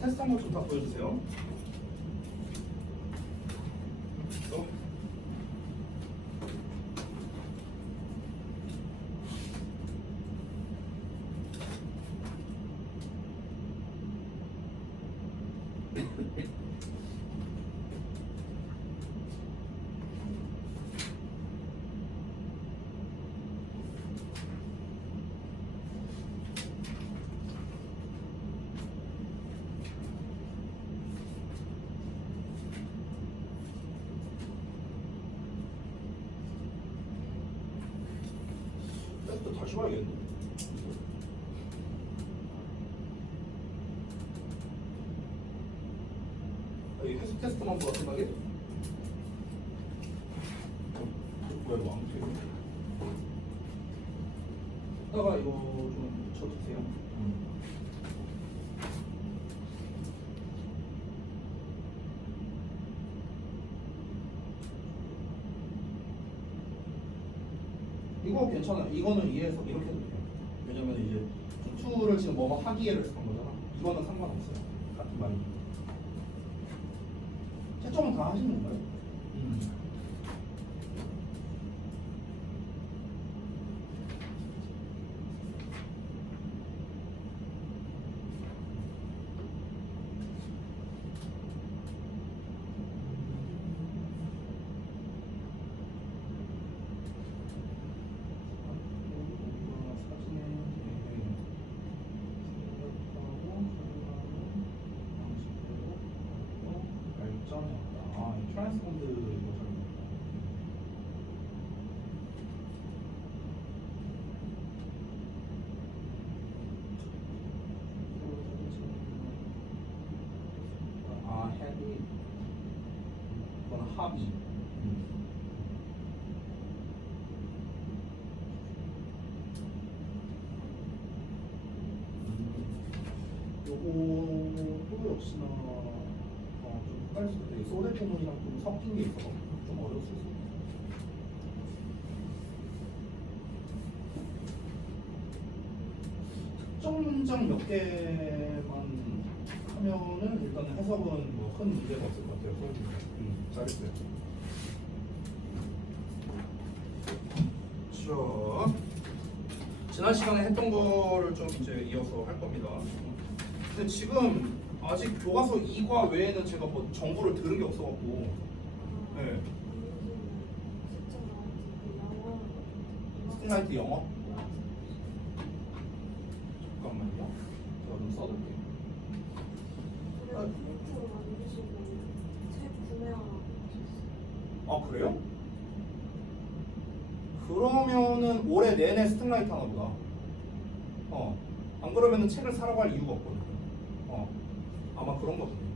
테스트 한번 좀 다 보여주세요. 또 다시 봐야겠네. 이 해수 테스트만 보고 생각해? 뭐야 이거 안 돼? 이따가 이거 좀 쳐주세요. 이거 괜찮아요. 이거는 이해해서 이렇게 해도 돼요. 왜냐면 이제 투투를 지금 뭐뭐 하기에를 쓴 거잖아. 이거는 상관없어요. 같은 말이. 채점은 다 하시는 건가요? 아, 이 트랜스본드 이거 잘 아, 헤비 이건 합의. 요거도 역시나 좀 헷갈릴 수도 있어요. 소대 부분이랑 좀 섞인 게 있어서 좀 어려울 수 있어요. 특정 문장 몇 개만 하면은 일단은 해석은 뭐 큰 문제가 없을 것 같아요. 잘했어요. 자, 지난 시간에 했던 거를 좀 이제 이어서 할 겁니다. 근데 지금 아직 교과서 2과 외에는 제가 뭐 정보를 들은 게 없어갖고. 네. 스팅라이트 영어? 잠깐만요. 제가 좀 써둘게요. 아, 그래요? 그러면은 올해 내내 스팅라이트 하나 보다. 안 그러면은 책을 사라고 할 이유가 없거든요. 아마 그런 거거든요.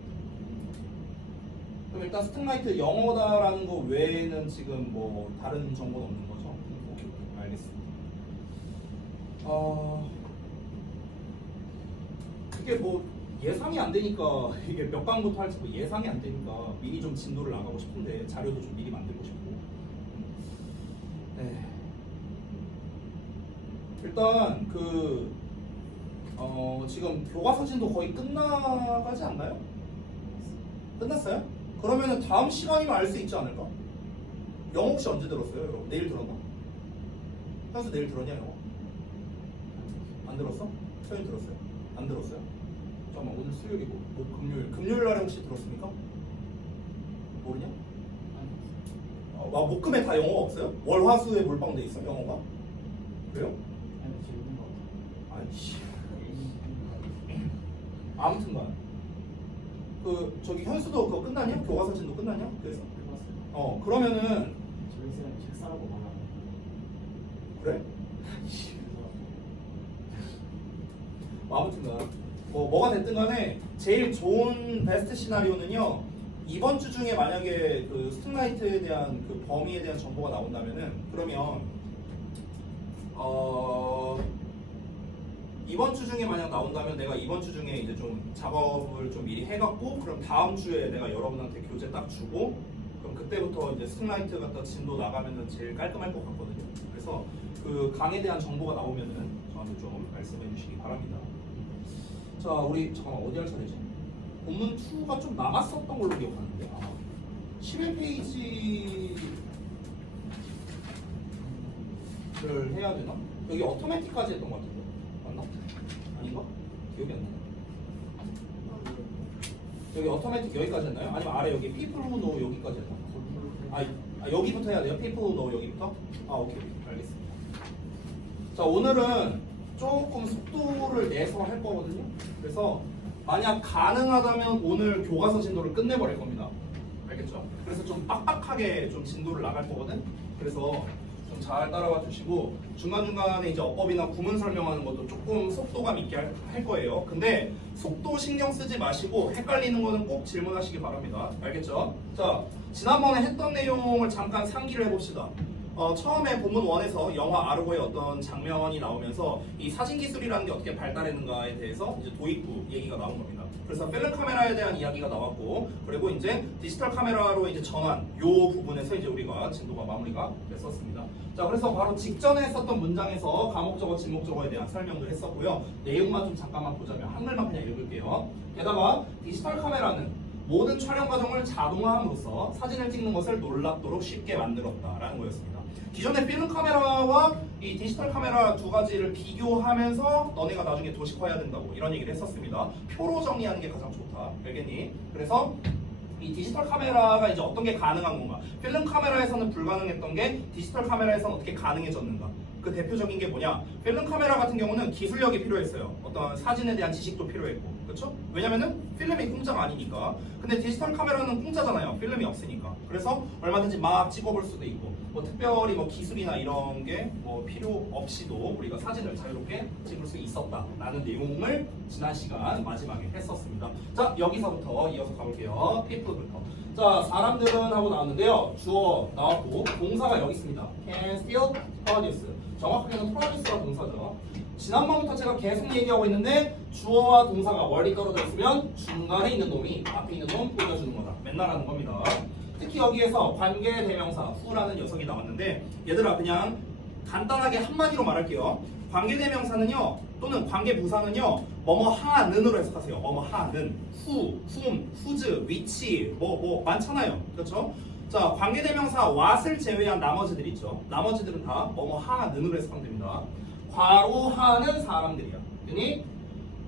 그럼 일단 스팅라이트 영어다라는 거 외에는 지금 뭐 다른 정보는 없는 거죠? 오케이, 알겠습니다. 그게 뭐 예상이 안 되니까 이게 몇 강부터 할지 뭐 예상이 안 되니까 미리 좀 진도를 나가고 싶은데 자료도 좀 미리 만들고 싶고. 네. 일단 지금 교과서 진도 거의 끝나가지 않나요? 끝났어요? 그러면은 다음 시간이면 알 수 있지 않을까? 영어 혹시 언제 들었어요? 내일 들었나? 현수 내일 들었냐 영어? 안 들었어? 서윤 들었어요? 안 들었어요? 잠깐만, 오늘 수요일이고 금요일 날에 혹시 들었습니까? 모르냐? 목금에 다 영어가 없어요? 월, 화, 수에 몰빵돼 있어 영어가? 그래요? 아이씨. 아무튼간 저기 현수도 그거 끝나냐? 교과서 진도 끝나냐? 그래서 그러면은 저희 쌤 책 사라고 말하는. 그래? 아무튼간 뭐가 됐든 간에 제일 좋은 베스트 시나리오는요, 이번 주 중에 만약에 그 스팅라이트에 대한 그 범위에 대한 정보가 나온다면은, 그러면 이번 주 중에 만약 나온다면 내가 이번 주 중에 이제 좀 작업을 좀 미리 해갖고, 그럼 다음 주에 내가 여러분한테 교재 딱 주고, 그럼 그때부터 이제 스팅라이트 갖다 진도 나가면은 제일 깔끔할 것 같거든요. 그래서 그 강에 대한 정보가 나오면은 저한테 좀 말씀해 주시기 바랍니다. 자, 우리 잠깐만 어디 할 차례지? 본문 2가 좀 남았었던 걸로 기억하는데 11페이지를 해야 되나? 여기 어토매틱까지 했던 것 같은데 맞나? 아닌가? 기억이 안 나네. 여기 어토매틱 여기까지 했나요? 아니면 아래 여기 people who know 여기까지 했나? 여기부터 해야 돼요? people who know 여기부터? 오케이 알겠습니다. 자 오늘은 조금 속도를 내서 할 거거든요. 그래서 만약 가능하다면 오늘 교과서 진도를 끝내버릴 겁니다. 알겠죠? 그래서 좀 빡빡하게 좀 진도를 나갈 거거든. 그래서 좀 잘 따라와 주시고 중간중간에 이제 어법이나 구문 설명하는 것도 조금 속도감 있게 할 거예요. 근데 속도 신경 쓰지 마시고 헷갈리는 거는 꼭 질문하시기 바랍니다. 알겠죠? 자, 지난번에 했던 내용을 잠깐 상기를 해봅시다. 처음에 본문 1에서 영화 아르고의 어떤 장면이 나오면서 이 사진 기술이라는 게 어떻게 발달했는가에 대해서 이제 도입부 얘기가 나온 겁니다. 그래서 필름 카메라에 대한 이야기가 나왔고, 그리고 이제 디지털 카메라로 이제 전환 요 부분에서 이제 우리가 진도가 마무리가 됐었습니다. 자, 그래서 바로 직전에 했었던 문장에서 과목적어, 지목적어에 대한 설명도 했었고요. 내용만 좀 잠깐만 보자면 한글만 그냥 읽을게요. 게다가 디지털 카메라는 모든 촬영 과정을 자동화함으로써 사진을 찍는 것을 놀랍도록 쉽게 만들었다라는 거였습니다. 기존의 필름 카메라와 이 디지털 카메라 두 가지를 비교하면서 너네가 나중에 도식화해야 된다고 이런 얘기를 했었습니다. 표로 정리하는 게 가장 좋다. 알겠니? 그래서 이 디지털 카메라가 이제 어떤 게 가능한 건가? 필름 카메라에서는 불가능했던 게 디지털 카메라에서는 어떻게 가능해졌는가? 그 대표적인 게 뭐냐? 필름 카메라 같은 경우는 기술력이 필요했어요. 어떤 사진에 대한 지식도 필요했고, 그렇죠? 왜냐면은 필름이 공짜가 아니니까. 근데 디지털 카메라는 공짜잖아요. 필름이 없으니까. 그래서 얼마든지 막 찍어볼 수도 있고, 뭐 특별히 뭐 기술이나 이런 게 뭐 필요 없이도 우리가 사진을 자유롭게 찍을 수 있었다라는 내용을 지난 시간 마지막에 했었습니다. 자, 여기서부터 이어서 가볼게요. people부터. 자, 사람들은 하고 나왔는데요. 주어 나왔고 동사가 여기 있습니다. can, still, produce. 정확하게는 produce가 동사죠. 지난번부터 제가 계속 얘기하고 있는데 주어와 동사가 멀리 떨어져 있으면 중간에 있는 놈이 앞에 있는 놈 보여주는 거다. 맨날 하는 겁니다. 특히 여기에서 관계대명사 who라는 녀석이 나왔는데 얘들아 그냥 간단하게 한마디로 말할게요. 관계대명사는요 또는 관계부사는요 뭐뭐 하는으로 해석하세요. 뭐뭐 하는 who, whom, whose, which 뭐 많잖아요. 그렇죠? 자, 관계대명사 what을 제외한 나머지들 있죠. 나머지들은 다 뭐뭐 하는으로 해석하면 됩니다. 과로하는 사람들이야. 그니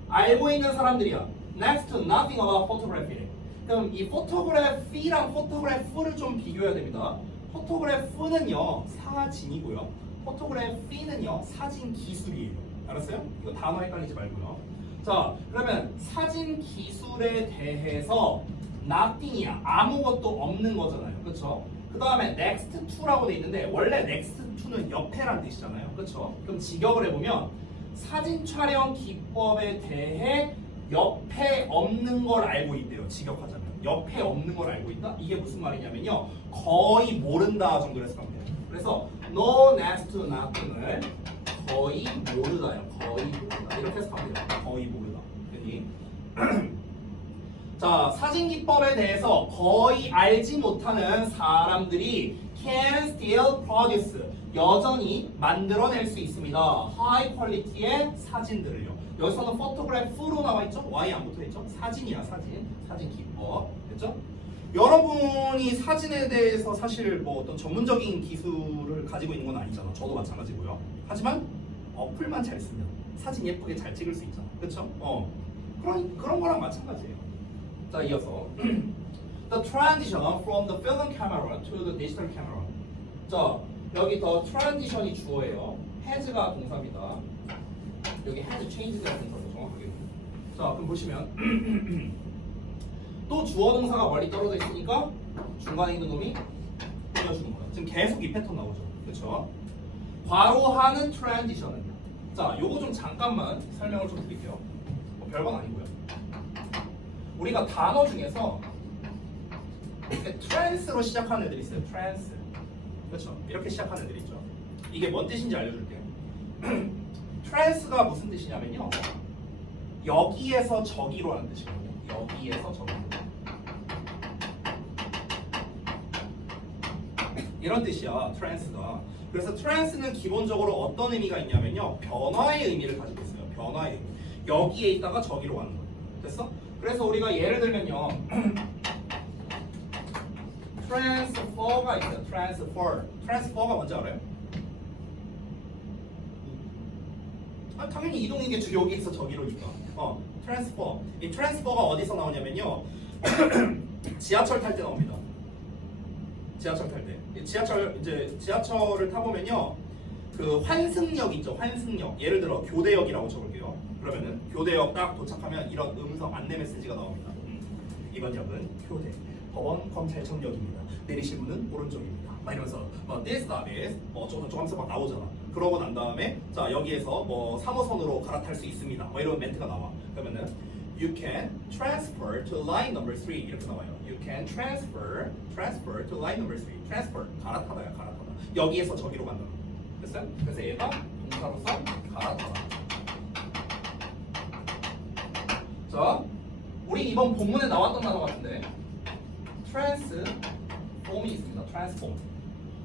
알고 있는 사람들이야. Next to nothing about photography. 그럼 이 photography랑 photography를 좀 비교해야 됩니다. photography는요 사진이고요. photography는요 사진 기술이에요. 알았어요? 이거 단어 헷갈리지 말고요. 자, 그러면 사진 기술에 대해서 nothing이야. 아무것도 없는 거잖아요. 그렇죠? 그 다음에 next to라고 돼 있는데 원래 next to는 옆에란 뜻이잖아요. 그렇죠? 그럼 직역을 해보면 사진 촬영 기법에 대해 옆에 없는 걸 알고 있대요. 직역하자면 옆에 없는 걸 알고 있다? 이게 무슨 말이냐면요 거의 모른다 정도로 해석하면 돼요. 그래서 no next to nothing을 거의 모르다요. 거의 모르다 이렇게 해석하면 돼요. 거의 모르다. 여기 자, 사진 기법에 대해서 거의 알지 못하는 사람들이 can still produce 여전히 만들어낼 수 있습니다. high quality의 사진들을요. 여기서는 photograph로 나와 있죠? Y 안 붙어 있죠? 사진이야, 사진. 사진 기법. 됐죠? 여러분이 사진에 대해서 사실 뭐 어떤 전문적인 기술을 가지고 있는 건 아니잖아. 저도 마찬가지고요. 하지만 어플만 잘 쓰면 사진 예쁘게 잘 찍을 수 있잖아. 그렇죠? 그런 거랑 마찬가지예요. 자, 이어서 the transition from the film camera to the digital camera. 자, 여기 the transition이 주어예요. has가 동사입니다. 여기 has change가 동사죠, 정확하게. 자, 그럼 보시면 또 주어 동사가 멀리 떨어져 있으니까 중간에 있는 놈이 보여주는 거예요. 지금 계속 이 패턴 나오죠, 그렇죠? 과로하는 transition은 자, 요거 좀 잠깐만 설명을 좀 드릴게요. 뭐 별건 아니고요. 우리가 단어 중에서 이렇게 트랜스로 시작하는 애들이 있어요. 트랜스. 그렇죠? 이렇게 시작하는 애들이 있죠. 이게 뭔 뜻인지 알려줄게요. 트랜스가 무슨 뜻이냐면요. 여기에서 저기로 하는 뜻이거든요. 여기에서 저기로. 이런 뜻이야. 트랜스가. 그래서 트랜스는 기본적으로 어떤 의미가 있냐면요. 변화의 의미를 가지고 있어요. 변화의 의미. 여기에 있다가 저기로 가는 거예요. 됐어? 그래서 우리가 예를 들면요. transfer가 있어요. transfer가 뭔지 알아요? 당연히 이동인 게 여기에서 저기로니까. transfer. 이 transfer가 어디서 나오냐면요. 지하철 탈 때 나옵니다. 지하철 탈 때. 지하철을 타보면요. 그 환승역 있죠. 환승역. 예를 들어 교대역이라고 쳐볼게요. 그러면은 교대역 딱 도착하면 이런 음성 안내 메시지가 나옵니다. 이번 역은 교대, 법원, 검찰청역입니다. 내리실 문은 오른쪽입니다. 막 이러면서 this, that, 어쩌고저쩌고 하면서 막 나오잖아. 그러고 난 다음에 자 여기에서 3호선으로 갈아탈 수 있습니다. 뭐 이런 멘트가 나와. 그러면은 you can transfer to line number 3 이렇게 나와요. You can transfer to line number 3. transfer 갈아타다야 갈아타다. 여기에서 저기로 간다. 됐어요? 그래서 얘가 동사로서 갈아타다. 자, 우리 이번 본문에 나왔던 단어 같은데 transform이 있습니다. transform.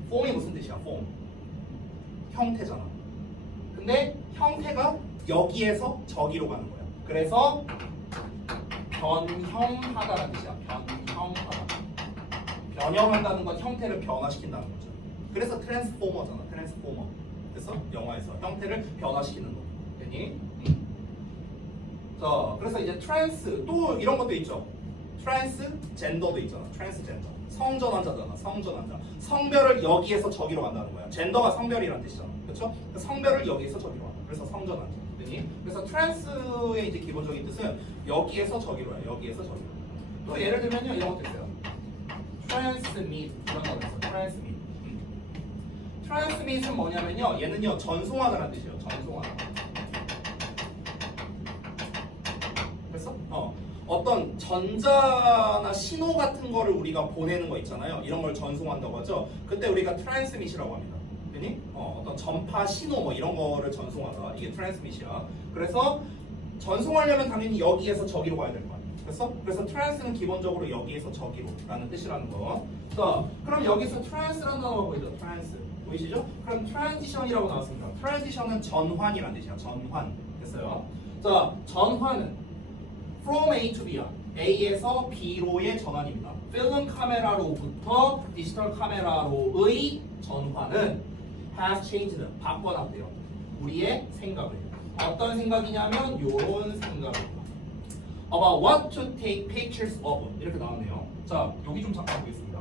form이 무슨 뜻이야? form. 형태잖아. 근데 형태가 여기에서 저기로 가는 거야. 그래서 변형하다라는 뜻이야. 변형하다. 변형한다는 건 형태를 변화시킨다는 거죠. 그래서 트랜스포머잖아. 트랜스포머. 그래서 영화에서 형태를 변화시키는 거. 됐니? 자, 그래서 이제 트랜스 또 이런 것도 있죠. 트랜스젠더도 있잖아. 트랜스젠더. 성전환자잖아. 성전환자. 성별을 여기에서 저기로 간다는 거야. 젠더가 성별이란 뜻이잖아. 그렇죠? 성별을 여기에서 저기로 간다. 그래서 성전환자. 됐니? 그래서 트랜스의 이제 기본적인 뜻은 여기에서 저기로야. 여기에서 저기로. 또 예를 들면요. 이런 것도 있어요. transmit 이런 거 있어요. transmit. transmit은 뭐냐면요. 얘는요. 전송하다라는 뜻이에요. 전송하다. 그래서 어떤 전자나 신호 같은 거를 우리가 보내는 거 있잖아요. 이런 걸 전송한다고 하죠. 그때 우리가 트랜스밋이라고 합니다. 그니? 어떤 전파 신호 뭐 이런 거를 전송하다. 이게 트랜스밋이야. 그래서 전송하려면 당연히 여기에서 저기로 가야 될 거 아니야. 그래서 트랜스는 기본적으로 여기에서 저기로라는 뜻이라는 거. 자, 그럼 여기서 트랜스라는 단어가 보이죠? 트랜스. 보이시죠? 그럼 트랜지션이라고 나왔습니다. 트랜지션은 전환이라는 뜻이야. 전환. 됐어요? 자, 전환은 from A to B야. A에서 B로의 전환입니다. 필름 카메라로부터 디지털 카메라로의 전환은 has changed. 바꿔놨대요. 우리의 생각을. 어떤 생각이냐면 요런 생각입니다. About what to take pictures of. 이렇게 나왔네요. 자, 여기 좀 잠깐 보겠습니다.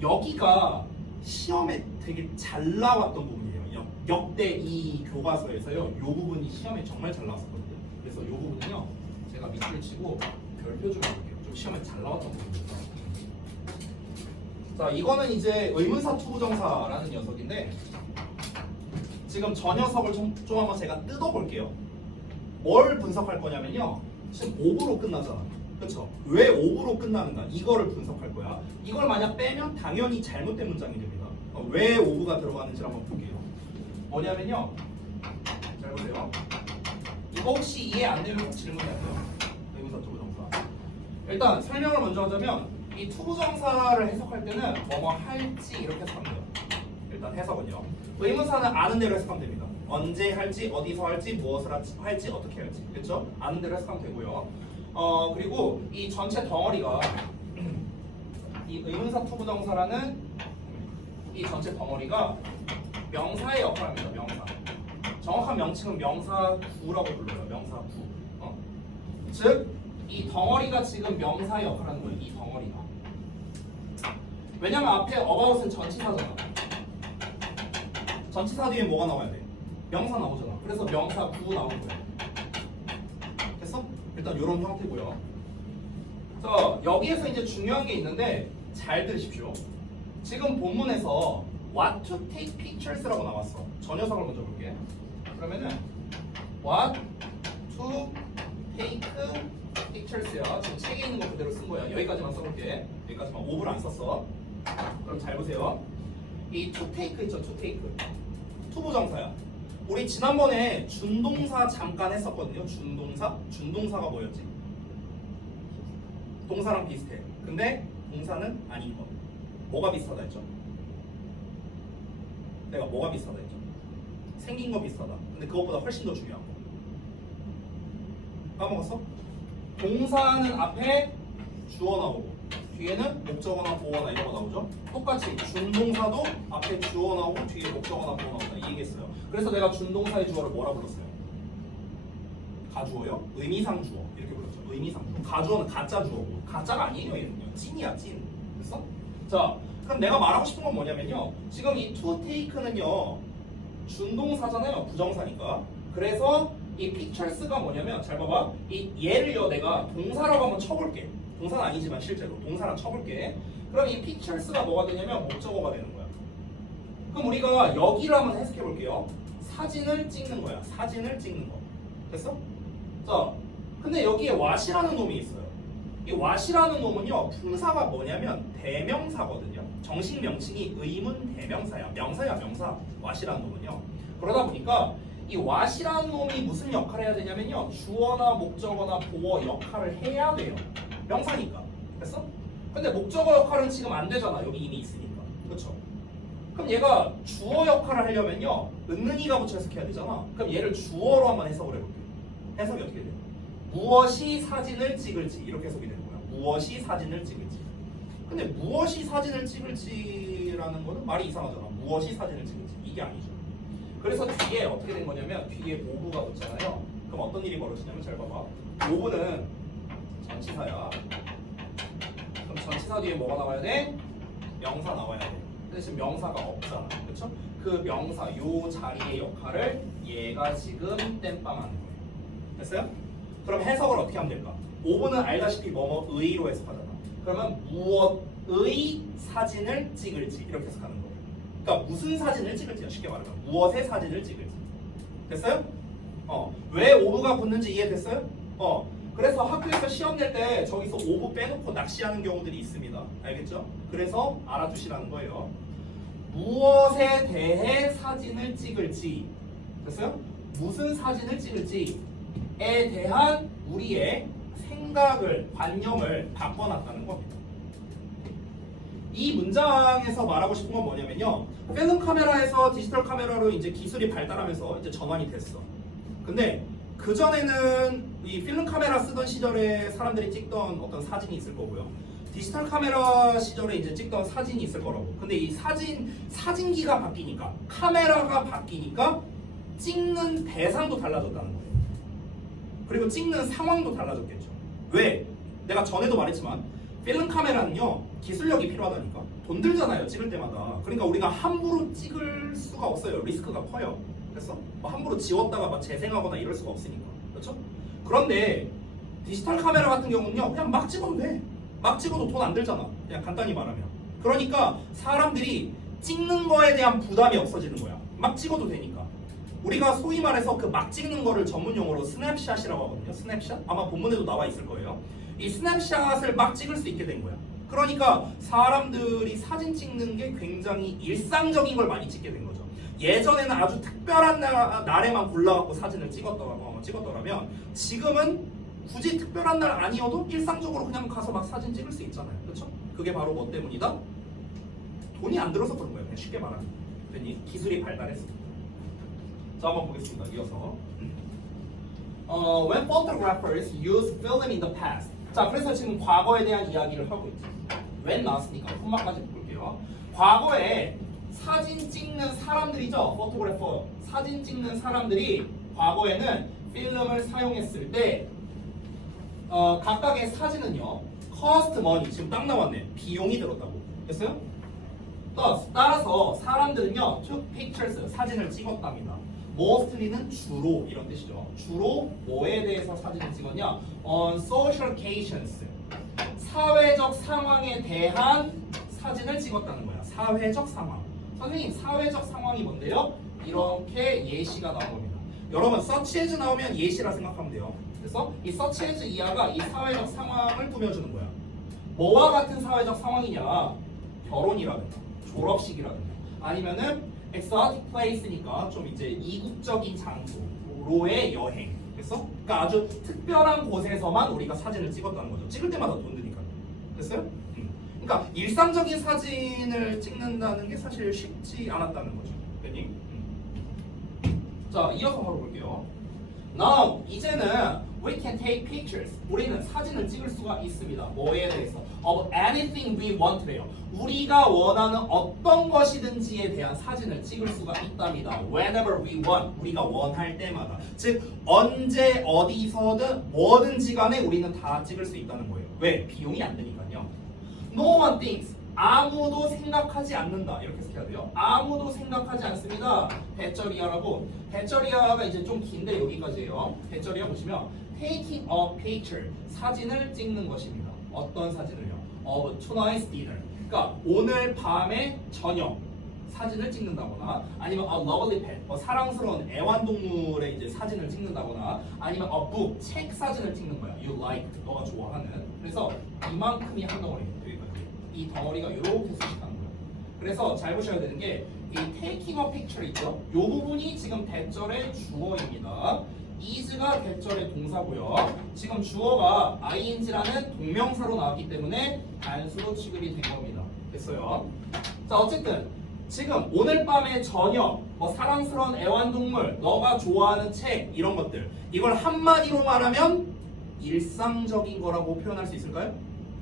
여기가 시험에 되게 잘 나왔던 부분이에요. 역대 이 교과서에서요. 요 부분이 시험에 정말 잘 나왔었거든요. 그래서 이 부분은요 제가 밑줄 치고 별표 좀 해볼게요. 좀 시험에 잘 나왔던 부분입니다. 자, 이거는 이제 의문사 투부정사라는 녀석인데 지금 저 녀석을 좀 한번 제가 뜯어볼게요. 뭘 분석할 거냐면요. 지금 5부로 끝나잖아. 그렇죠? 왜 5부로 끝나는가? 이거를 분석할 거야. 이걸 만약 빼면 당연히 잘못된 문장이 됩니다. 왜 5부가 들어가는지 한번 볼게요. 뭐냐면요. 잘 보세요. 이거 혹시 이해 안 되면 질문해주세요. 의문사 투부정사. 일단 설명을 먼저 하자면 이 투부정사를 해석할 때는 뭐뭐 할지 이렇게 해석하면 돼요. 일단 해석은요. 의문사는 아는 대로 해석하면 됩니다. 언제 할지, 어디서 할지, 무엇을 할지, 어떻게 할지. 그렇죠? 아는 대로 해석하면 되고요. 그리고 이 전체 덩어리가 이 의문사 투부정사라는 이 전체 덩어리가 명사의 역할을 합니다. 명사. 정확한 명칭은 명사구라고 불러요. 명사구. 즉, 이 덩어리가 지금 명사의 역할을 하는 거예요. 이 덩어리가. 왜냐면 앞에 about은 전치사잖아. 전치사 뒤에 뭐가 나와야 돼? 명사 나오잖아. 그래서 명사구 나오는 거예요. 됐어? 일단 이런 형태고요. 자, 여기에서 이제 중요한 게 있는데 잘 들으십시오. 지금 본문에서 what to take pictures라고 나왔어. 저 녀석을 먼저 볼게. 그러면은 what to take pictures야. 지금 책에 있는 거 그대로 쓴 거야. 여기까지만 써볼게. 여기까지만 5분 안 썼어. 그럼 잘 보세요. 이 to take 있죠. to take. 투부정사야. 우리 지난번에 준동사 잠깐 했었거든요. 준동사가 뭐였지? 동사랑 비슷해. 근데 동사는 아닌 거. 뭐가 비슷하다 했죠? 내가 뭐가 비슷하다 했죠? 생긴 거 비슷하다. 근데 그것보다 훨씬 더 중요한 거. 까먹었어? 동사는 앞에 주어 나오고 뒤에는 목적어나 보어나 이런 거 나오죠? 똑같이 준동사도 앞에 주어 나오고 뒤에 목적어나 보어 나온다 이 얘기했어요. 그래서 내가 준동사의 주어를 뭐라 불렀어요? 가주어요? 의미상 주어 이렇게 불렀죠. 의미상 주어. 가주어는 가짜 주어고 가짜가 아니에요 얘는요. 찐이야 찐. 됐어? 자 그럼 내가 말하고 싶은 건 뭐냐면요. 지금 이 to take는요 준동사잖아요. 부정사니까. 그래서 이 pictures가 뭐냐면 잘 봐봐. 이 얘를요 내가 동사라고 한번 쳐볼게. 동사는 아니지만 실제로 동사랑 쳐볼게. 그럼 이 pictures가 뭐가 되냐면 목적어가 되는 거야. 그럼 우리가 여기를 한번 해석해 볼게요. 사진을 찍는 거야. 사진을 찍는 거. 됐어? 자, 근데 여기에 what이라는 놈이 있어요. 이 what이라는 놈은요 품사가 뭐냐면 대명사거든요. 정식 명칭이 의문 대명사야. 명사야 명사. what이라는 놈은요. 그러다 보니까 이 what이라는 놈이 무슨 역할을 해야 되냐면요 주어나 목적어나 보어 역할을 해야 돼요. 명사니까. 됐어? 근데 목적어 역할은 지금 안 되잖아. 여기 이미 있으니까. 그렇죠? 그럼 얘가 주어 역할을 하려면요 은는이가 붙여 해석해야 되잖아. 그럼 얘를 주어로 한번 해석을 해볼게. 해석이 어떻게 돼요? 무엇이 사진을 찍을지 이렇게 해석이 되는 거야. 무엇이 사진을 찍을지. 근데 무엇이 사진을 찍을지라는 거는 말이 이상하잖아. 무엇이 사진을 찍을지 이게 아니죠. 그래서 뒤에 어떻게 된 거냐면 뒤에 오브가 붙잖아요. 그럼 어떤 일이 벌어지냐면 잘 봐봐. 오브는 전치사야. 그럼 전치사 뒤에 뭐가 나와야 돼? 명사 나와야 돼. 근데 지금 명사가 없잖아. 그렇죠? 그 명사 요 자리의 역할을 얘가 지금 땜빵하는 거예요. 됐어요? 그럼 해석을 어떻게 하면 될까? 오브는 알다시피 뭐뭐의로 해석하잖아. 그러면 무엇의 사진을 찍을지 이렇게 해석하는 거예요. 그러니까 무슨 사진을 찍을지요. 쉽게 말하면 무엇의 사진을 찍을지. 됐어요? 왜 오브가 붙는지 이해됐어요? 그래서 학교에서 시험 낼 때 저기서 오브 빼놓고 낚시하는 경우들이 있습니다. 알겠죠? 그래서 알아두시라는 거예요. 무엇에 대해 사진을 찍을지. 됐어요? 무슨 사진을 찍을지에 대한 우리의 생각을, 관념을 바꿔놨다는 겁니다. 이 문장에서 말하고 싶은 건 뭐냐면요. 필름 카메라에서 디지털 카메라로 이제 기술이 발달하면서 이제 전환이 됐어. 근데 그 전에는 이 필름 카메라 쓰던 시절에 사람들이 찍던 어떤 사진이 있을 거고요. 디지털 카메라 시절에 이제 찍던 사진이 있을 거라고. 근데 이 사진기가 바뀌니까, 카메라가 바뀌니까 찍는 대상도 달라졌다는 거예요. 그리고 찍는 상황도 달라졌겠죠. 왜? 내가 전에도 말했지만 필름 카메라는요 기술력이 필요하다니까. 돈 들잖아요 찍을 때마다. 그러니까 우리가 함부로 찍을 수가 없어요. 리스크가 커요. 그래서 뭐 함부로 지웠다가 막 재생하거나 이럴 수가 없으니까. 그렇죠? 그런데 디지털 카메라 같은 경우는요 그냥 막 찍어도 돼. 막 찍어도 돈 안 들잖아. 그냥 간단히 말하면. 그러니까 사람들이 찍는 거에 대한 부담이 없어지는 거야. 막 찍어도 되니까. 우리가 소위 말해서 그 막 찍는 거를 전문 용어로 스냅샷이라고 하거든요. 스냅샷? 아마 본문에도 나와 있을 거예요. 이 스냅샷을 막 찍을 수 있게 된 거야. 그러니까 사람들이 사진 찍는 게 굉장히 일상적인 걸 많이 찍게 된 거죠. 예전에는 아주 특별한 날에만 골라갖고 사진을 찍었더라면 지금은 굳이 특별한 날 아니어도 일상적으로 그냥 가서 막 사진 찍을 수 있잖아요. 그렇죠? 그게 바로 뭐 때문이다? 돈이 안 들어서 그런 거예요. 그냥 쉽게 말하면. 그러니 기술이 발달했습니다. 자, 한번 보겠습니다. 이어서 When photographers used film in the past. 자, 그래서 지금 과거에 대한 이야기를 하고 있죠. when 나왔으니까 폰마까지 볼게요. 과거에 사진 찍는 사람들이죠. 포토그래퍼. 사진 찍는 사람들이 과거에는 필름을 사용했을 때 각각의 사진은요. cost money. 지금 딱 나왔네. 비용이 들었다고. 됐어요? 따라서 사람들은요. took pictures. 사진을 찍었답니다. mostly는 주로 이런 뜻이죠. 주로 뭐에 대해서 사진을 찍었냐? On social occasions. 사회적 상황에 대한 사진을 찍었다는 거야. 사회적 상황. 선생님, 사회적 상황이 뭔데요? 이렇게 예시가 나온 겁니다. 여러분, such as 나오면 예시라 생각하면 돼요. 그래서 이 such as 이하가 이 사회적 상황을 꾸며주는 거야. 뭐와 같은 사회적 상황이냐? 결혼이라든가 졸업식이라든가 아니면은 exotic place니까 좀 이제 이국적인 장소로의 여행. 됐어? 그러니까 아주 특별한 곳에서만 우리가 사진을 찍었다는 거죠. 찍을 때마다 돈 드니까. 됐어요? 그러니까 일상적인 사진을 찍는다는 게 사실 쉽지 않았다는 거죠. 됐니? 자, 이어서 바로 볼게요. Now, 이제는 We can take pictures. 우리는 사진을 찍을 수가 있습니다. 뭐에 대해서? Of anything we want래요. 우리가 원하는 어떤 것이든지에 대한 사진을 찍을 수가 있답니다. Whenever we want. 우리가 원할 때마다. 즉 언제 어디서든 뭐든지 간에 우리는 다 찍을 수 있다는 거예요. 왜? 비용이 안 드니까요. No one thinks. 아무도 생각하지 않는다. 이렇게 해석해야 돼요. 아무도 생각하지 않습니다. 배쩌리아라고. 배쩌리아가 이제 좀 긴데 여기까지예요. 배쩌리아 보시면 taking a picture. 사진을 찍는 것입니다. 어떤 사진을요? Of tonight's dinner. 그러니까 오늘 밤의 저녁 사진을 찍는다거나 아니면 a lovely pet. 사랑스러운 애완동물의 이제 사진을 찍는다거나 아니면 a book. 책 사진을 찍는 거야. You like. 너가 좋아하는. 그래서 이만큼이 한 덩어리입니다. 이 덩어리가 이렇게 수식하는 거예요. 그래서 잘 보셔야 되는 게 이 taking a picture 있죠? 이 부분이 지금 대절의 주어입니다. is가 대절의 동사고요. 지금 주어가 ing라는 동명사로 나왔기 때문에 단수로 취급이 된 겁니다. 됐어요? 자 어쨌든 지금 오늘 밤의 저녁, 사랑스러운 애완동물, 너가 좋아하는 책 이런 것들 이걸 한마디로 말하면 일상적인 거라고 표현할 수 있을까요?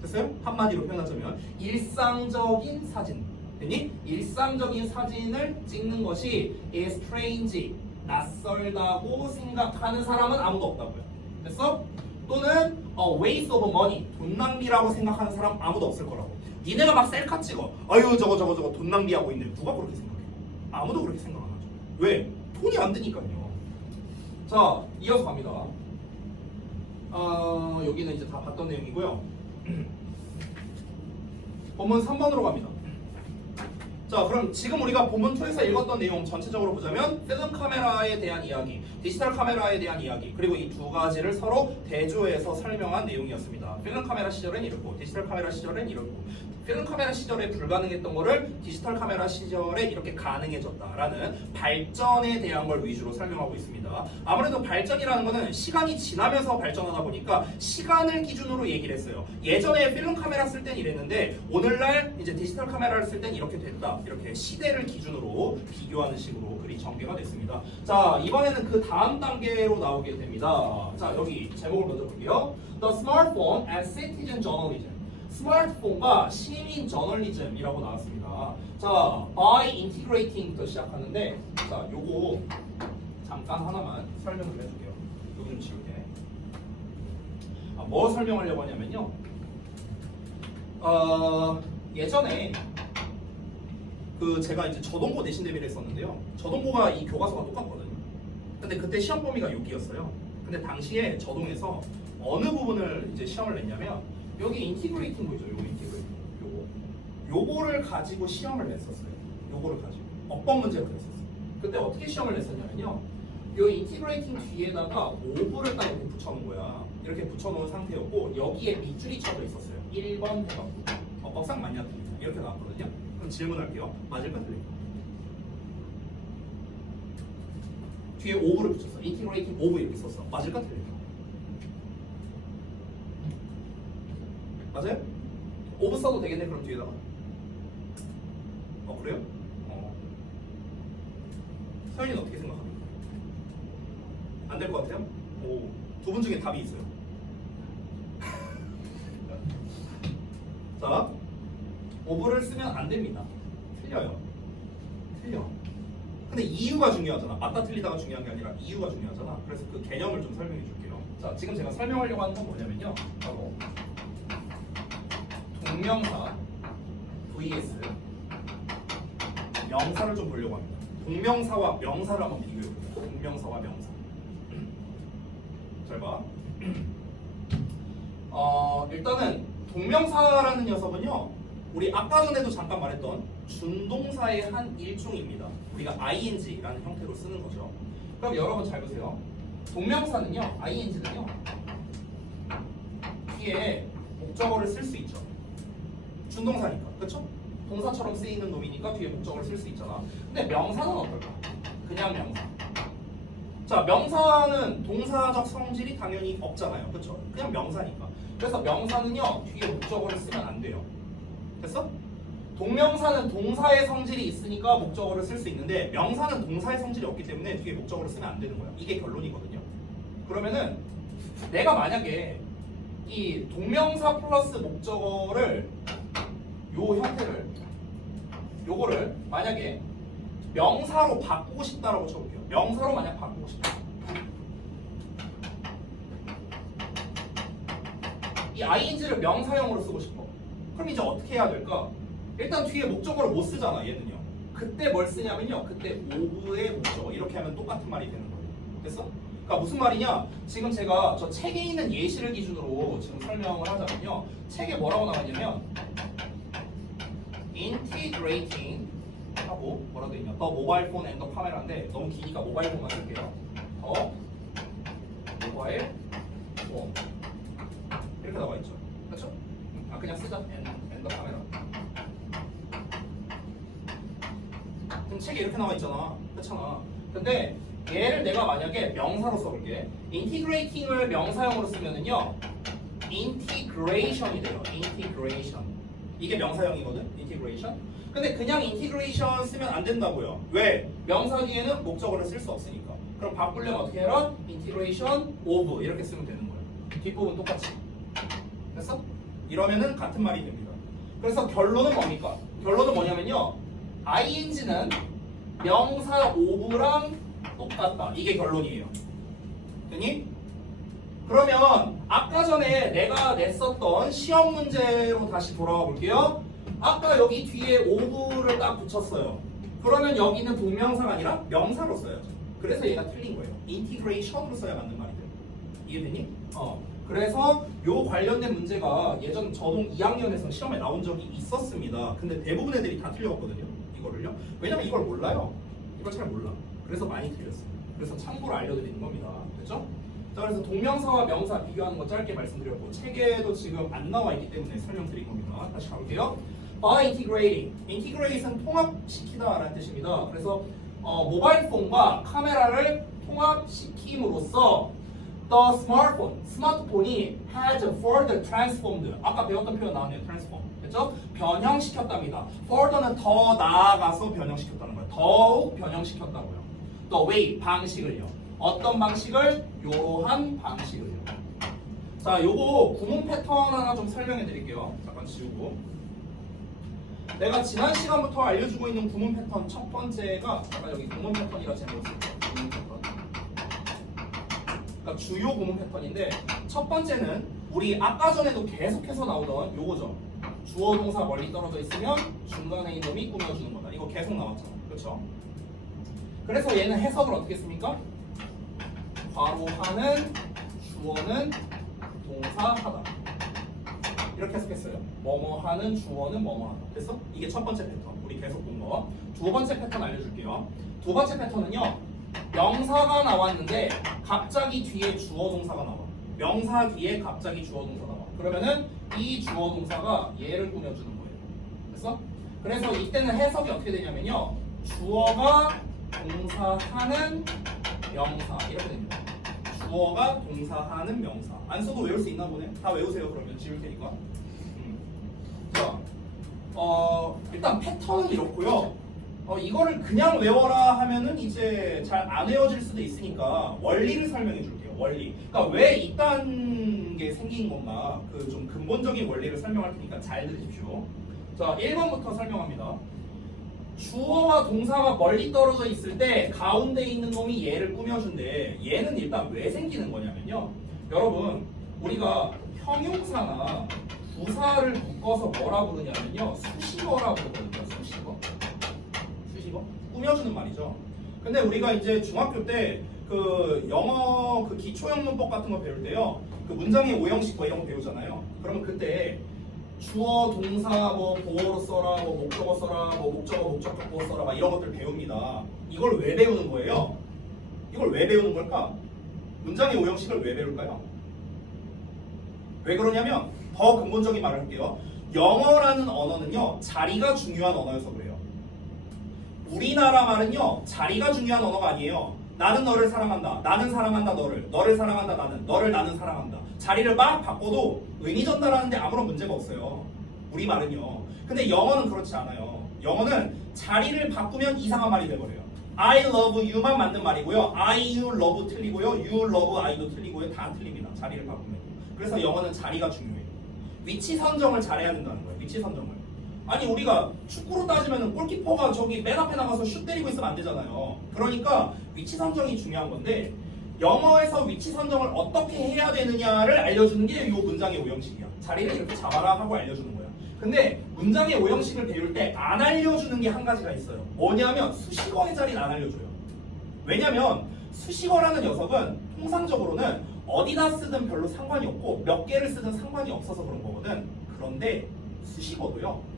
됐어요? 한마디로 표현하자면 일상적인 사진 됐니? 일상적인 사진을 찍는 것이 is strange 낯설다고 생각하는 사람은 아무도 없다고요. 됐어? 또는 waste of money 돈 낭비라고 생각하는 사람 아무도 없을 거라고. 니네가 막 셀카 찍어 아유 저거 돈 낭비하고 있네. 누가 그렇게 생각해? 아무도 그렇게 생각 안 하죠. 왜? 돈이 안 드니까요. 자 이어서 갑니다. 여기는 이제 다 봤던 내용이고요. 본문 3번으로 갑니다. 자 그럼 지금 우리가 본문 2에서 읽었던 내용 전체적으로 보자면 필름 카메라에 대한 이야기, 디지털 카메라에 대한 이야기 그리고 이 두 가지를 서로 대조해서 설명한 내용이었습니다. 필름 카메라 시절엔 이렇고 디지털 카메라 시절엔 이렇고 필름 카메라 시절에 불가능했던 거를 디지털 카메라 시절에 이렇게 가능해졌다라는 발전에 대한 걸 위주로 설명하고 있습니다. 아무래도 발전이라는 거는 시간이 지나면서 발전하다 보니까 시간을 기준으로 얘기를 했어요. 예전에 필름 카메라 쓸 땐 이랬는데 오늘날 이제 디지털 카메라를 쓸 땐 이렇게 됐다. 이렇게 시대를 기준으로 비교하는 식으로 글이 전개가 됐습니다. 자 이번에는 그 다음 단계로 나오게 됩니다. 자 여기 제목을 먼저 볼게요. The smartphone and citizen journalism. 스마트폰과 시민 저널리즘이라고 나왔습니다. 자, by integrating부터 시작하는데, 자, 요거 잠깐 하나만 설명을 해줄게요. 요거 좀 지울게. 뭐 설명하려고 하냐면요. 예전에 그 제가 이제 저동고 내신 대비를 했었는데요. 저동고가 이 교과서가 똑같거든요. 근데 그때 시험 범위가 여기였어요. 근데 당시에 저동에서 어느 부분을 이제 시험을 냈냐면 여기 인티그레이팅 보이죠? 요거 인티그레이팅. 요거를 가지고 시험을 냈었어요. 요거를 가지고 어법 문제를 냈었어요. 그때 어떻게 시험을 냈었냐면요. 요 인티그레이팅 뒤에다가 5부를 딱 이렇게 붙여놓은 거야. 이렇게 붙여놓은 상태였고 여기에 밑줄이 쳐져 있었어요. 1번 해갖고 어법상 맞냐 틀리냐 이렇게 나왔거든요. 그럼 질문할게요. 맞을까 틀릴까? 뒤에 5부를 붙였어. 인티그레이팅 5부 이렇게 썼어. 맞을까 틀릴까? 맞아요? 5부 써도 되겠네 그럼 뒤에다가. 그래요? 서현이는 어떻게 생각합니까? 안 될 것 같아요? 두 분 중에 답이 있어요. 자, 5부를 쓰면 안 됩니다. 틀려요. 틀려. 근데 이유가 중요하잖아. 맞다 틀리다가 중요한 게 아니라 이유가 중요하잖아. 그래서 그 개념을 좀 설명해 줄게요. 자, 지금 제가 설명하려고 하는 건 뭐냐면요. 바로 동명사 vs 명사를 좀 보려고 합니다. 동명사와 명사를 한번 비교해볼게요. 동명사와 명사. 잘 봐. 일단은 동명사라는 녀석은요. 우리 아까 전에도 잠깐 말했던 준동사의 한 일종입니다. 우리가 ing라는 형태로 쓰는 거죠. 그럼 여러분 잘 보세요. 동명사는요. ing는요. 뒤에 목적어를 쓸 수 있죠. 준동사니까. 그렇죠? 동사처럼 쓰이는 놈이니까 뒤에 목적어를 쓸 수 있잖아. 근데 명사는 어떨까? 그냥 명사. 자, 명사는 동사적 성질이 당연히 없잖아요. 그렇죠? 그냥 명사니까. 그래서 명사는요. 뒤에 목적어를 쓰면 안 돼요. 됐어? 동명사는 동사의 성질이 있으니까 목적어를 쓸 수 있는데 명사는 동사의 성질이 없기 때문에 뒤에 목적어를 쓰면 안 되는 거야. 이게 결론이거든요. 그러면은 내가 만약에 이 동명사 플러스 목적어를 요 형태를 요거를 만약에 명사로 바꾸고 싶다라고 쳐볼게요. 명사로 만약 바꾸고 싶다. 이 ing를 명사형으로 쓰고 싶어. 그럼 이제 어떻게 해야 될까? 일단 뒤에 목적어를 못 쓰잖아, 얘는요. 그때 뭘 쓰냐면요. 그때 of의 목적어 이렇게 하면 똑같은 말이 되는 거예요. 됐어? 그러니까 무슨 말이냐? 지금 제가 저 책에 있는 예시를 기준으로 지금 설명을 하자면요. 책에 뭐라고 나왔냐면 integrating 하고 뭐라고 되어 있냐? 더 모바일 폰 앤 더 카메라인데 너무 기니까 모바일 폰만 쓸게요. 더 모바일 폰 이렇게 나와 있죠. 그렇죠? 아 그냥 쓰자. 앤 더 카메라. 그럼 책에 이렇게 나와 있잖아. 그렇잖아. 근데 얘를 내가 만약에 명사로 써볼게. integrating을 명사형으로 쓰면은요. integration이 돼요. integration. 이게 명사형이거든. integration. 근데 그냥 integration 쓰면 안 된다고요. 왜? 명사 뒤에는 목적어를 쓸 수 없으니까. 그럼 바꾸려면 어떻게 해라? integration of 이렇게 쓰면 되는 거예요. 뒷부분 똑같이. 됐어? 이러면은 같은 말이 됩니다. 그래서 결론은 뭡니까? 결론은 뭐냐면요. ing는 명사 of랑 똑같다. 이게 결론이에요. 됐니? 그러면 아까 전에 내가 냈었던 시험 문제로 다시 돌아와 볼게요. 아까 여기 뒤에 of를 딱 붙였어요. 그러면 여기는 동명사가 아니라 명사로 써야죠. 그래서 얘가 틀린 거예요. integration으로 써야 맞는 말이 돼요. 이해되니? 그래서 요 관련된 문제가 예전 저동 2학년에서 시험에 나온 적이 있었습니다. 근데 대부분 애들이 다 틀렸거든요. 이거를요. 왜냐면 이걸 몰라요. 이걸 잘 몰라. 그래서 많이 틀렸어요. 그래서 참고로 알려드리는 겁니다. 됐죠? 자, 그래서 동명사와 명사 비교하는 거 짧게 말씀드렸고 책에도 지금 안 나와 있기 때문에 설명드린 겁니다. 다시 가볼게요. by integrating. integrate은 통합시키다라는 뜻입니다. 그래서 모바일 폰과 카메라를 통합시킴으로써 the smartphone, 스마트폰이 has further transformed. 아까 배웠던 표현 나왔네요. transform. 됐죠? 변형시켰답니다. further는 더 나아가서 변형시켰다는 거예요. 더욱 변형시켰다고요. the way, 방식을요. 어떤 방식을? 요러한 방식을요. 자, 요거 구문 패턴 하나 좀 설명해 드릴게요. 잠깐 지우고. 내가 지난 시간부터 알려주고 있는 구문 패턴 첫 번째가 잠깐 여기 구문 패턴이라 제목을 쓸게요. 구문 패턴. 그러니까 주요 구문 패턴인데 첫 번째는 우리 아까 전에도 계속해서 나오던 요거죠. 주어 동사 멀리 떨어져 있으면 중간에 있는 놈이 꾸며주는 거다. 이거 계속 나왔잖아. 그렇죠? 그래서 얘는 해석을 어떻게 했습니까? 괄호하는 주어는 동사하다. 이렇게 해석했어요. 뭐뭐하는 주어는 뭐뭐하다. 됐어? 이게 첫 번째 패턴. 우리 계속 본 거. 두 번째 패턴 알려줄게요. 두 번째 패턴은요. 명사가 나왔는데 갑자기 뒤에 주어 동사가 나와. 명사 뒤에 갑자기 주어 동사가 나와. 그러면은 이 주어 동사가 얘를 꾸며주는 거예요. 됐어? 그래서 이때는 해석이 어떻게 되냐면요. 주어가 동사하는 명사 이렇게 됩니다. 주어가 동사하는 명사. 안 써도 외울 수 있나 보네. 다 외우세요. 그러면 지울 테니까. 자, 일단 패턴은 이렇고요. 이거를 그냥 외워라 하면은 이제 잘 안 외워질 수도 있으니까 원리를 설명해 줄게요. 원리. 그러니까 왜 이딴 게 생긴 건가? 그 좀 근본적인 원리를 설명할 테니까 잘 들으십시오. 자, 1번부터 설명합니다. 주어와 동사가 멀리 떨어져 있을 때 가운데 있는 놈이 얘를 꾸며준대. 얘는 일단 왜 생기는 거냐면요. 여러분, 우리가 형용사나 부사를 묶어서 뭐라 부르냐면요. 수식어라 부르거든요. 수식어. 수식어? 꾸며주는 말이죠. 근데 우리가 이제 중학교 때 그 영어 그 기초영문법 같은 거 배울 때요. 그 문장의 오형식 뭐 이런 거 배우잖아요. 그러면 그때 주어, 동사, 뭐 보어로 써라, 뭐 목적어 써라, 뭐 목적격 보어 써라, 막 이런 것들 배웁니다. 이걸 왜 배우는 거예요? 이걸 왜 배우는 걸까? 문장의 오형식을 왜 배울까요? 왜 그러냐면 더 근본적인 말을 할게요. 영어라는 언어는요 자리가 중요한 언어여서 그래요. 우리나라 말은요 자리가 중요한 언어가 아니에요. 나는 너를 사랑한다. 나는 사랑한다 너를. 너를 사랑한다 나는. 너를 나는 사랑한다. 자리를 막 바꿔도 의미 전달하는데 아무런 문제가 없어요. 우리말은요. 근데 영어는 그렇지 않아요. 영어는 자리를 바꾸면 이상한 말이 돼버려요. I love you만 만든 말이고요. I, you, love 틀리고요. you, love, I도 틀리고요. 다 틀립니다. 자리를 바꾸면. 그래서 영어는 자리가 중요해요. 위치 선정을 잘해야 된다는 거예요. 위치 선정을. 아니 우리가 축구로 따지면 골키퍼가 저기 맨 앞에 나가서 슛 때리고 있으면 안 되잖아요. 그러니까 위치 선정이 중요한 건데 영어에서 위치 선정을 어떻게 해야 되느냐를 알려주는 게 이 문장의 오형식이야. 자리를 이렇게 잡아라 하고 알려주는 거야. 근데 문장의 오형식을 배울 때 안 알려주는 게 한 가지가 있어요. 뭐냐면 수식어의 자리는 안 알려줘요. 왜냐면 수식어라는 녀석은 통상적으로는 어디다 쓰든 별로 상관이 없고 몇 개를 쓰든 상관이 없어서 그런 거거든. 그런데 수식어도요.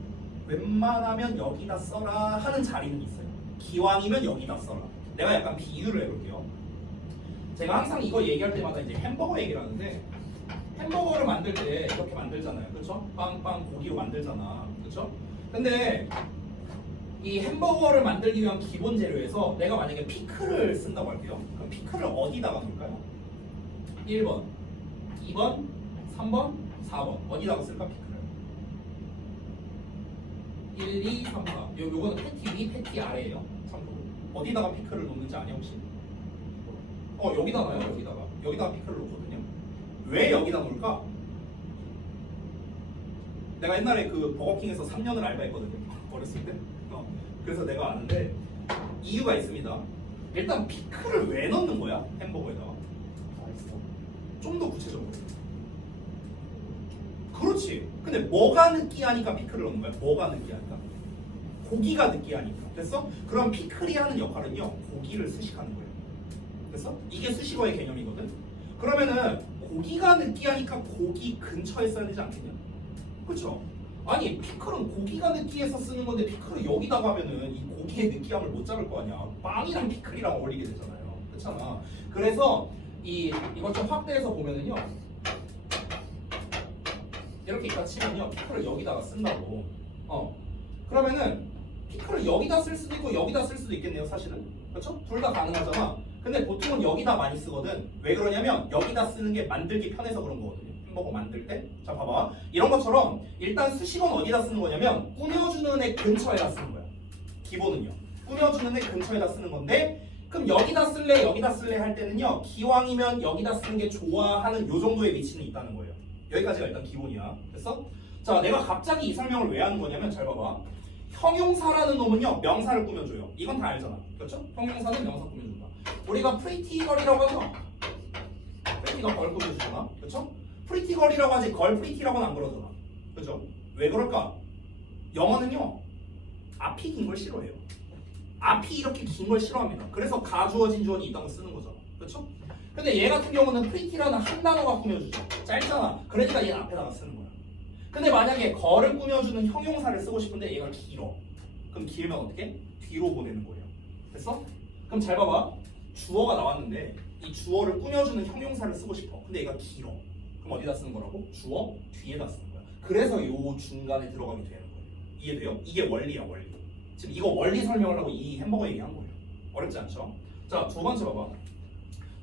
웬만하면 여기다 써라 하는 자리는 있어요. 기왕이면 여기다 써라. 내가 약간 비유를 해볼게요. 제가 항상 이거 얘기할 때마다 이제 햄버거 얘기를 하는데 햄버거를 만들 때 이렇게 만들잖아요. 그렇죠? 빵빵 고기로 만들잖아. 그렇죠? 근데 이 햄버거를 만들기 위한 기본 재료에서 내가 만약에 피클을 쓴다고 할게요. 그럼 피클을 어디다가 놓을까요? 1번, 2번, 3번, 4번 어디다가 쓸까 피클을? 1, 2, 3, 4 요거는 패티 위, 패티 아래예요. 참고로 어디다가 피클을 놓는지 아냐 혹시? 여기다가요. 여기다가 피클을 놓거든요. 왜 여기다 놓을까? 내가 옛날에 그 버거킹에서 3년을 알바했거든요. 어렸을 때. 그래서 내가 아는데 이유가 있습니다. 일단 피클을 왜 넣는 거야? 햄버거에다가. 좀 더 구체적으로. 그렇지. 근데 뭐가 느끼하니까 피클을 넣는 거야? 뭐가 느끼하니까? 고기가 느끼하니까. 됐어? 그럼 피클이 하는 역할은요. 고기를 수식하는 거예요. 됐어? 이게 수식어의 개념이거든. 그러면은 고기가 느끼하니까 고기 근처에 써야 되지 않겠냐? 그렇죠? 아니 피클은 고기가 느끼해서 쓰는 건데 피클을 여기다가 하면은 이 고기의 느끼함을 못 잡을 거 아니야. 빵이랑 피클이랑 어울리게 되잖아요. 그렇잖아. 그래서 이것 좀 확대해서 보면은요. 이렇게 있다 치면요. 피클을 여기다가 쓴다고. 그러면은 피클을 여기다 쓸 수도 있고 여기다 쓸 수도 있겠네요. 사실은. 그렇죠? 둘 다 가능하잖아. 근데 보통은 여기다 많이 쓰거든. 왜 그러냐면 여기다 쓰는 게 만들기 편해서 그런 거거든요. 햄버거 만들 때. 자 봐봐. 이런 것처럼 일단 수식어는 어디다 쓰는 거냐면 꾸며주는 애 근처에다 쓰는 거야. 기본은요. 꾸며주는 애 근처에다 쓰는 건데 그럼 여기다 쓸래 여기다 쓸래 할 때는요. 기왕이면 여기다 쓰는 게 좋아 하는 요 정도의 위치는 있다는 거예요. 여기까지가 일단 기본이야. 됐어? 자 내가 갑자기 이 설명을 왜 하는 거냐면 잘 봐봐. 형용사라는 놈은요. 명사를 꾸며줘요. 이건 다 알잖아. 그렇죠? 형용사는 명사 꾸며준다. 우리가 프리티걸이라고 하죠. 프리티가 걸 꾸며주잖아. 그렇죠? 프리티걸이라고 하지 걸 프리티라고는 안 그러잖아. 그렇죠? 왜 그럴까? 영어는요. 앞이 긴 걸 싫어해요. 앞이 이렇게 긴 걸 싫어합니다. 그래서 가주어진 주어니 이딴 거 쓰는 거잖아. 그렇죠? 근데 얘 같은 경우는 프리티라는 한 단어가 꾸며주죠. 짧잖아. 그러니까 얘는 앞에다가 쓰는 거야. 근데 만약에 걸을 꾸며주는 형용사를 쓰고 싶은데 얘가 길어. 그럼 길면 어떻게? 뒤로 보내는 거예요. 됐어? 그럼 잘 봐봐. 주어가 나왔는데 이 주어를 꾸며주는 형용사를 쓰고 싶어. 근데 얘가 길어. 그럼 어디다 쓰는 거라고? 주어 뒤에다 쓰는 거야. 그래서 요 중간에 들어가게 되는 거예요. 이해돼요? 이게 원리야 원리. 지금 이거 원리 설명을 하고 이 햄버거 얘기한 거예요. 어렵지 않죠? 자, 두 번째 봐봐.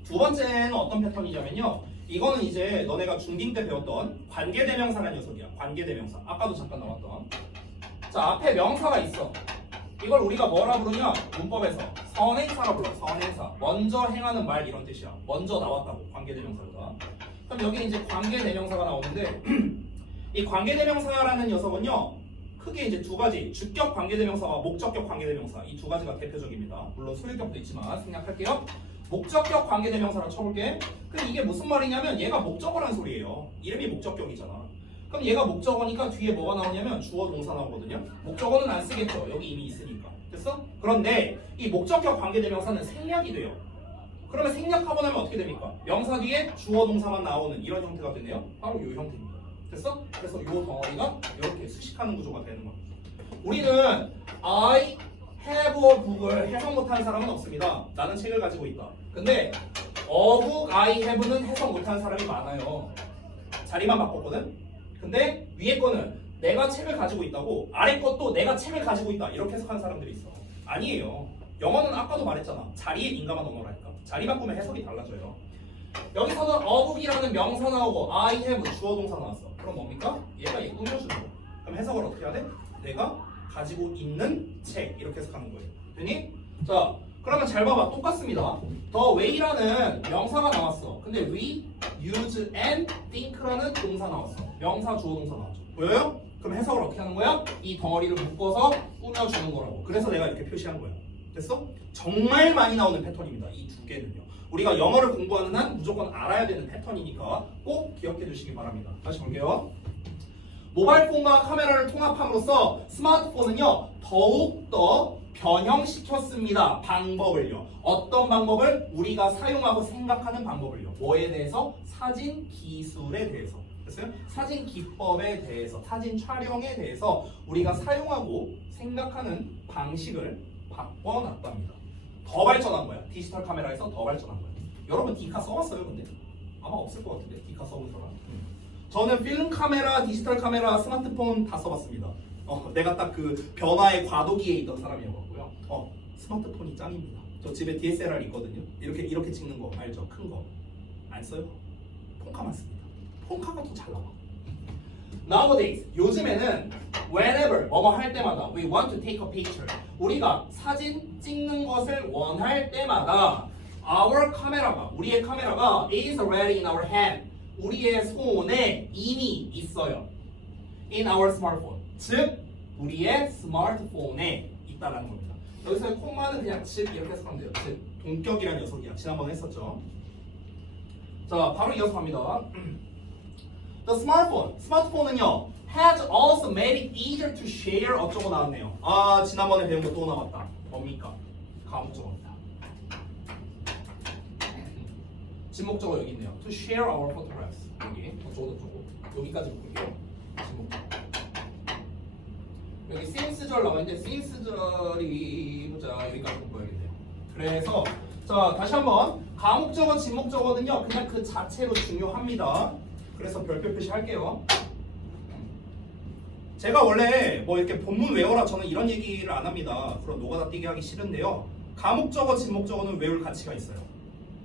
두 번째는 어떤 패턴이냐면요. 이거는 이제 너네가 중딩 때 배웠던 관계대명사라는 녀석이야. 관계대명사. 아까도 잠깐 나왔던. 자, 앞에 명사가 있어. 이걸 우리가 뭐라 부르냐? 문법에서 선행사라 불러. 선행사. 먼저 행하는 말 이런 뜻이야. 먼저 나왔다고. 관계대명사보다. 그럼 여기 이제 관계대명사가 나오는데 이 관계대명사라는 녀석은요. 크게 이제 두 가지. 주격 관계대명사와 목적격 관계대명사. 이 두 가지가 대표적입니다. 물론 소유격도 있지만 생략할게요. 목적격 관계대명사로 쳐볼게. 그럼 이게 무슨 말이냐면 얘가 목적어란 소리예요. 이름이 목적격이잖아. 그럼 얘가 목적어니까 뒤에 뭐가 나오냐면 주어 동사 나오거든요. 목적어는 안 쓰겠죠. 여기 이미 있으니까. 됐어? 그런데 이 목적격 관계대명사는 생략이 돼요. 그러면 생략하고 나면 어떻게 됩니까? 명사 뒤에 주어 동사만 나오는 이런 형태가 되네요. 바로 이 형태입니다. 됐어? 그래서 이 덩어리가 이렇게 수식하는 구조가 되는 거예요. 우리는 I have a book을 해석 못하는 사람은 없습니다. 나는 책을 가지고 있다. 근데 a book I have는 해석 못하는 사람이 많아요. 자리만 바꿨거든? 근데 위에 거는 내가 책을 가지고 있다고 아래 것도 내가 책을 가지고 있다 이렇게 해석하는 사람들이 있어. 아니에요. 영어는 아까도 말했잖아. 자리에 민감한 언어라니까. 자리 바꾸면 해석이 달라져요. 여기서는 a book이라는 명사 나오고 I have 주어 동사 나왔어. 그럼 뭡니까? 얘가 얘 꾸며주는 거. 그럼 해석을 어떻게 해야 돼? 내가 가지고 있는 책 이렇게 해석하는 거예요. 되니? 자, 그러면 잘 봐봐. 똑같습니다. the way라는 명사가 나왔어. 근데 we, use, and think라는 동사 나왔어. 명사, 주어, 동사 나왔죠. 보여요? 그럼 해석을 어떻게 하는 거야? 이 덩어리를 묶어서 꾸며주는 거라고. 그래서 내가 이렇게 표시한 거야. 됐어? 정말 많이 나오는 패턴입니다. 이 두 개는요. 우리가 영어를 공부하는 한 무조건 알아야 되는 패턴이니까 꼭 기억해 주시기 바랍니다. 다시 볼게요. 모바일폰과 카메라를 통합함으로써 스마트폰은요 더욱더 변형시켰습니다. 방법을요. 어떤 방법을? 우리가 사용하고 생각하는 방법을요. 뭐에 대해서? 사진 기술에 대해서. 됐어요? 사진 기법에 대해서, 사진 촬영에 대해서 우리가 사용하고 생각하는 방식을 바꿔놨답니다. 더 발전한 거야. 디지털 카메라에서 더 발전한 거야. 여러분 디카 써봤어요? 근데 아마 없을 것 같은데 디카 써본 사람. 저는 필름 카메라, 디지털 카메라, 스마트폰 다 써봤습니다. 내가 딱 그 변화의 과도기에 있던 사람이었고요. 스마트폰이 짱입니다. 저 집에 DSLR 있거든요. 이렇게 찍는 거 알죠? 큰 거. 안 써요. 폰카만 씁니다. 폰카가 더 잘 나와. Nowadays, 요즘에는 whenever, 뭐뭐 할 때마다 we want to take a picture. 우리가 사진 찍는 것을 원할 때마다 our 카메라가, 우리의 카메라가 is already in our hand. 우리의 손에 이미 있어요. In our smartphone. 즉, 우리의 스마트폰에 있다라는 겁니다. 여기서 콤마는 그냥 즉 이렇게 해석하면 돼요. 즉, 동격이라는 녀석이야. 지난번에 했었죠. 자, 바로 이어서 갑니다. The smartphone. 스마트폰은요, has also made it easier to share 어쩌고 나왔네요. 아, 지난번에 배운 거 또 나왔다. 뭡니까? 가목적어입니다. 지목적어 여기 있네요. To share our photographs. 여기 어쩌고 여기까지 볼게요. 지목적어. 여기 since절 나와있는데 since절이 보자 여기까지 보여야겠네요. 그래서 자 다시 한번 가목적어, 지목적어는요 그냥 그 자체로 중요합니다. 그래서 별표 표시할게요. 제가 원래 뭐 이렇게 본문 외워라 저는 이런 얘기를 안 합니다. 그런 노가다 뛰게 하기 싫은데요. 가목적어, 지목적어는 외울 가치가 있어요.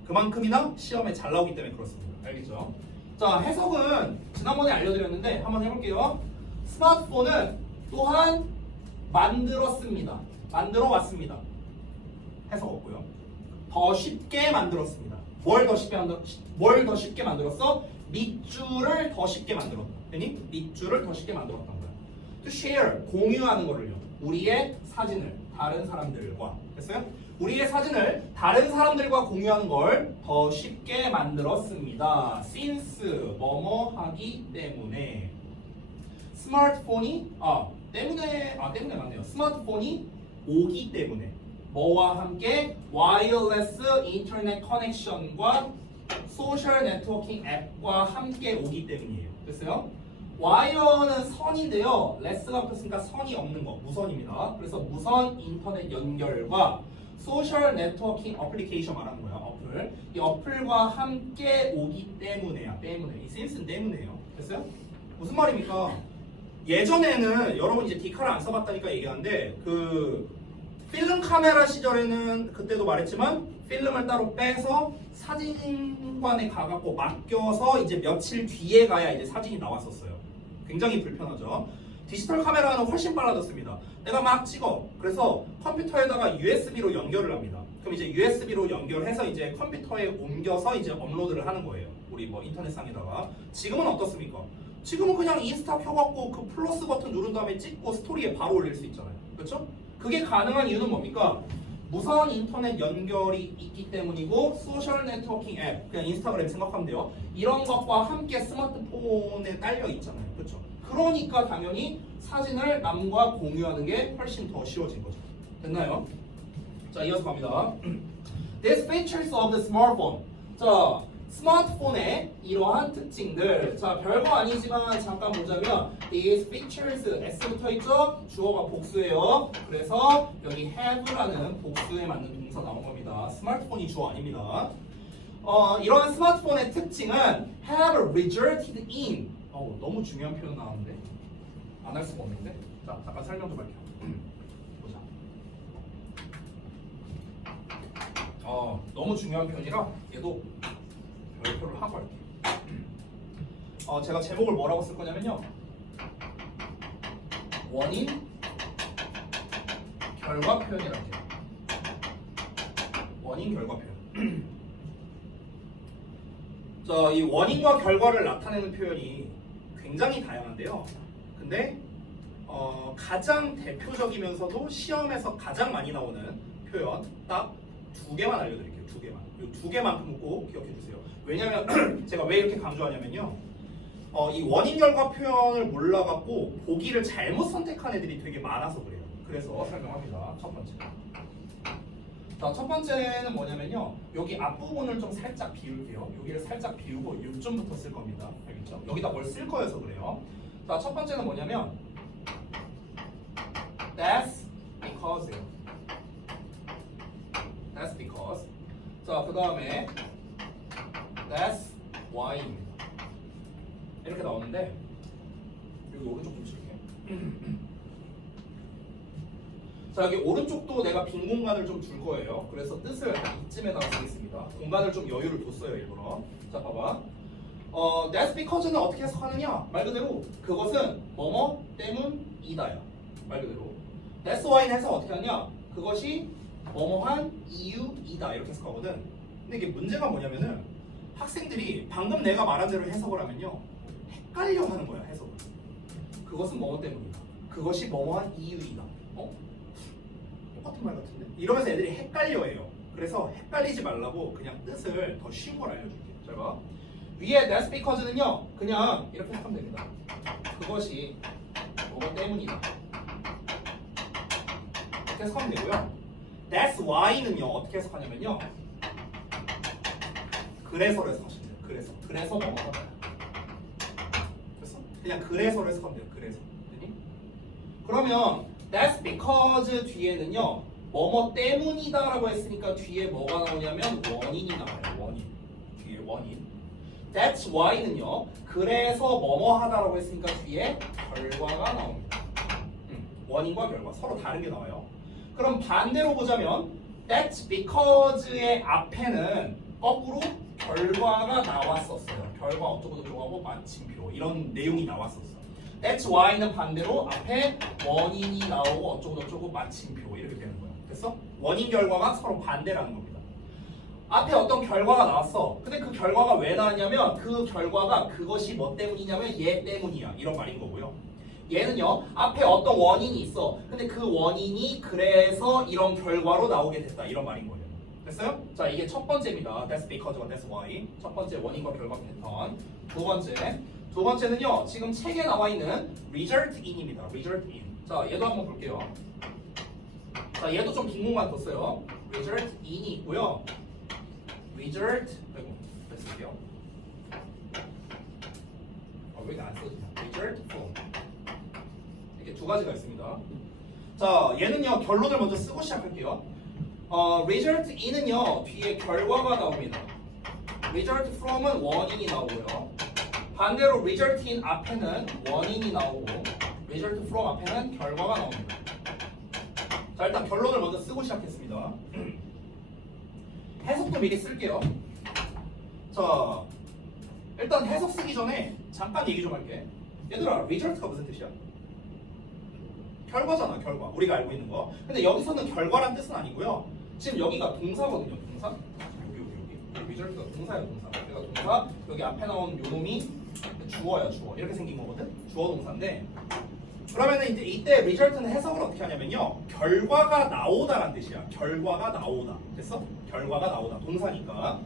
그만큼이나 시험에 잘 나오기 때문에 그렇습니다. 알겠죠? 자 해석은 지난번에 알려드렸는데 한번 해볼게요. 스마트폰은 또한 만들었습니다. 만들어 왔습니다. 해석 없고요. 더 쉽게 만들었습니다. 뭘 더 쉽게 만들었어? 밑줄을 더 쉽게 만들었다. 아니? 밑줄을 더 쉽게 만들었던 거야. To share, 공유하는 거를요. 우리의 사진을 다른 사람들과 됐어요? 우리의 사진을 다른 사람들과 공유하는 걸 더 쉽게 만들었습니다. Since 뭐뭐 하기 때문에 스마트폰이 때문에 맞네요. 스마트폰이 오기 때문에 뭐와 함께 와이어리스 인터넷 커넥션과 소셜 네트워킹 앱과 함께 오기 때문이에요. 됐어요? 와이어는 선인데요. 레스가 붙었으니까 선이 없는 거 무선입니다. 그래서 무선 인터넷 연결과 소셜 네트워킹 어플리케이션 말하는 거야. 어플. 이 어플과 함께 오기 때문에야. 이 센스는 때문에요. 됐어요? 무슨 말입니까? 예전에는 여러분 이제 디카를 안 써봤다니까 얘기하는데 그 필름 카메라 시절에는 그때도 말했지만 필름을 따로 빼서 사진관에 가갖고 맡겨서 이제 며칠 뒤에 가야 이제 사진이 나왔었어요. 굉장히 불편하죠. 디지털 카메라는 훨씬 빨라졌습니다. 내가 막 찍어. 그래서 컴퓨터에다가 USB로 연결을 합니다. 그럼 이제 USB로 연결해서 이제 컴퓨터에 옮겨서 이제 업로드를 하는 거예요. 우리 뭐 인터넷상에다가. 지금은 어떻습니까? 지금은 그냥 인스타 켜갖고 그 플러스 버튼 누른 다음에 찍고 스토리에 바로 올릴 수 있잖아요. 그렇죠? 그게 가능한 이유는 뭡니까? 무선 인터넷 연결이 있기 때문이고 소셜 네트워킹 앱, 그냥 인스타그램 생각하면 돼요. 이런 것과 함께 스마트폰에 딸려 있잖아요. 그렇죠? 그러니까 당연히 사진을 남과 공유하는 게 훨씬 더 쉬워진 거죠. 됐나요? 자, 이어서 갑니다. These features of the smartphone. 자, 스마트폰의 이러한 특징들. 자, 별거 아니지만 잠깐 보자면 these features S부터 있죠? 주어가 복수예요. 그래서 여기 have라는 복수에 맞는 동사 나온 겁니다. 스마트폰이 주어 아닙니다. 이러한 스마트폰의 특징은 have resulted in. 너무 중요한 표현 나왔는데 안 할 수가 없는데. 자, 잠깐 설명 좀 할게요. 보자. 너무 중요한 표현이라 얘도 별표를 하고 할게요. 제가 제목을 뭐라고 쓸 거냐면요. 원인, 결과 표현이라고 해요. 원인 결과 표현. 자, 이 원인과 결과를 나타내는 표현이 굉장히 다양한데요. 근데 가장 대표적이면서도 시험에서 가장 많이 나오는 표현 딱 두 개만 알려드릴게요. 두 개만. 이 두 개만큼은 꼭 기억해 주세요. 왜냐면 제가 왜 이렇게 강조하냐면요. 이 원인 결과 표현을 몰라갖고 보기를 잘못 선택한 애들이 되게 많아서 그래요. 그래서 설명합니다. 첫 번째. 자, 첫 번째는 뭐냐면요. 여기 앞부분을 좀 살짝 비울게요. 여기를 살짝 비우고 요점부터 쓸 겁니다. 알겠죠? 여기다 뭘 쓸 거여서 그래요. 자, 첫 번째는 뭐냐면 That's because. That's because. 자, 그 다음에 That's why입니다. 이렇게 나오는데 여기 오른쪽 좀 칠게요. 자, 여기 오른쪽도 내가 빈 공간을 좀 줄 거예요. 그래서 뜻을 이쯤에다가 쓰겠습니다. 공간을 좀 여유를 뒀어요, 일부러. 자, 봐봐. That's because는 어떻게 해석하느냐? 말 그대로 그것은 뭐뭐 때문이다야. 말 그대로. That's why는 해석 어떻게 하냐? 그것이 뭐뭐한 이유이다. 이렇게 해석하거든. 근데 이게 문제가 뭐냐면은 학생들이 방금 내가 말한 대로 해석을 하면요. 헷갈려 하는 거야, 해석을. 그것은 뭐뭐 때문이다. 그것이 뭐뭐한 이유이다. 똑같은 말 같은데? 이러면서 애들이 헷갈려해요. 그래서 헷갈리지 말라고 그냥 뜻을 더 쉬운 걸 알려줄게요. 잘 봐. 위에 that's because는요. 그냥 이렇게 해석하면 됩니다. 그것이 뭐뭐 때문이다. 이렇게 해석하면 되고요. That's why는요. 어떻게 해석하냐면요. 그래서로 해석하시면 돼요. 그래서 뭐뭐하다. 됐어? 그냥 그래서로 해석하면 돼요. 그래서. 됐니? 그러면 That's because 뒤에는요. 뭐뭐 때문이다라고 했으니까 뒤에 뭐가 나오냐면 원인이 나와요. 원인. 뒤에 원인. That's why는요. 그래서 뭐뭐 하다라고 했으니까 뒤에 결과가 나옵니다. 원인과 결과 서로 다른 게 나와요. 그럼 반대로 보자면 That's because의 앞에는 거꾸로 결과가 나왔었어요. 결과 어쩌고 저쩌고 하고 마침표 이런 내용이 나왔었어요. That's why는 반대로 앞에 원인이 나오고 어쩌고 저쩌고 마침표 이렇게 되는 거예요. 됐어? 원인 결과가 서로 반대라는 겁니다. 앞에 어떤 결과가 나왔어. 근데 그 결과가 왜 나왔냐면 그 결과가 그것이 뭐 때문이냐면 얘 때문이야. 이런 말인 거고요. 얘는요. 앞에 어떤 원인이 있어. 근데 그 원인이 그래서 이런 결과로 나오게 됐다. 이런 말인 거예요. 됐어요? 자, 이게 첫 번째입니다. That's because와 That's why. 첫 번째 원인과 결과 패턴. 두 번째는요. 지금 책에 나와 있는 result in입니다. result in. 자, 얘도 한번 볼게요. 자, 얘도 좀 빈 공간 뒀어요. result in이 있고요. result 쓸게요. 왜 이렇게 안 써지냐? result from. 이렇게 두 가지가 있습니다. 자, 얘는요. 결론을 먼저 쓰고 시작할게요. result in은요. 뒤에 결과가 나옵니다. result from은 원인이 나오고요. 반대로 result in 앞에는 원인이 나오고 result from 앞에는 결과가 나옵니다. 자, 일단 결론을 먼저 쓰고 시작했습니다. 해석도 미리 쓸게요. 자, 일단 해석 쓰기 전에 잠깐 얘기 좀 할게. 얘들아, result가 무슨 뜻이야? 결과잖아, 결과. 우리가 알고 있는 거. 근데 여기서는 결과란 뜻은 아니고요. 지금 여기가 동사거든요, 동사. 여기 result가 동사예요, 동사. 그러니까 동사, 여기 앞에 나온 요놈이 주어야, 주어. 이렇게 생긴 거거든? 주어 동사인데. 그러면은 이제 이때 result는 해석을 어떻게 하냐면요. 결과가 나오다란 뜻이야. 결과가 나오다. 됐어? 결과가 나오다. 동사니까.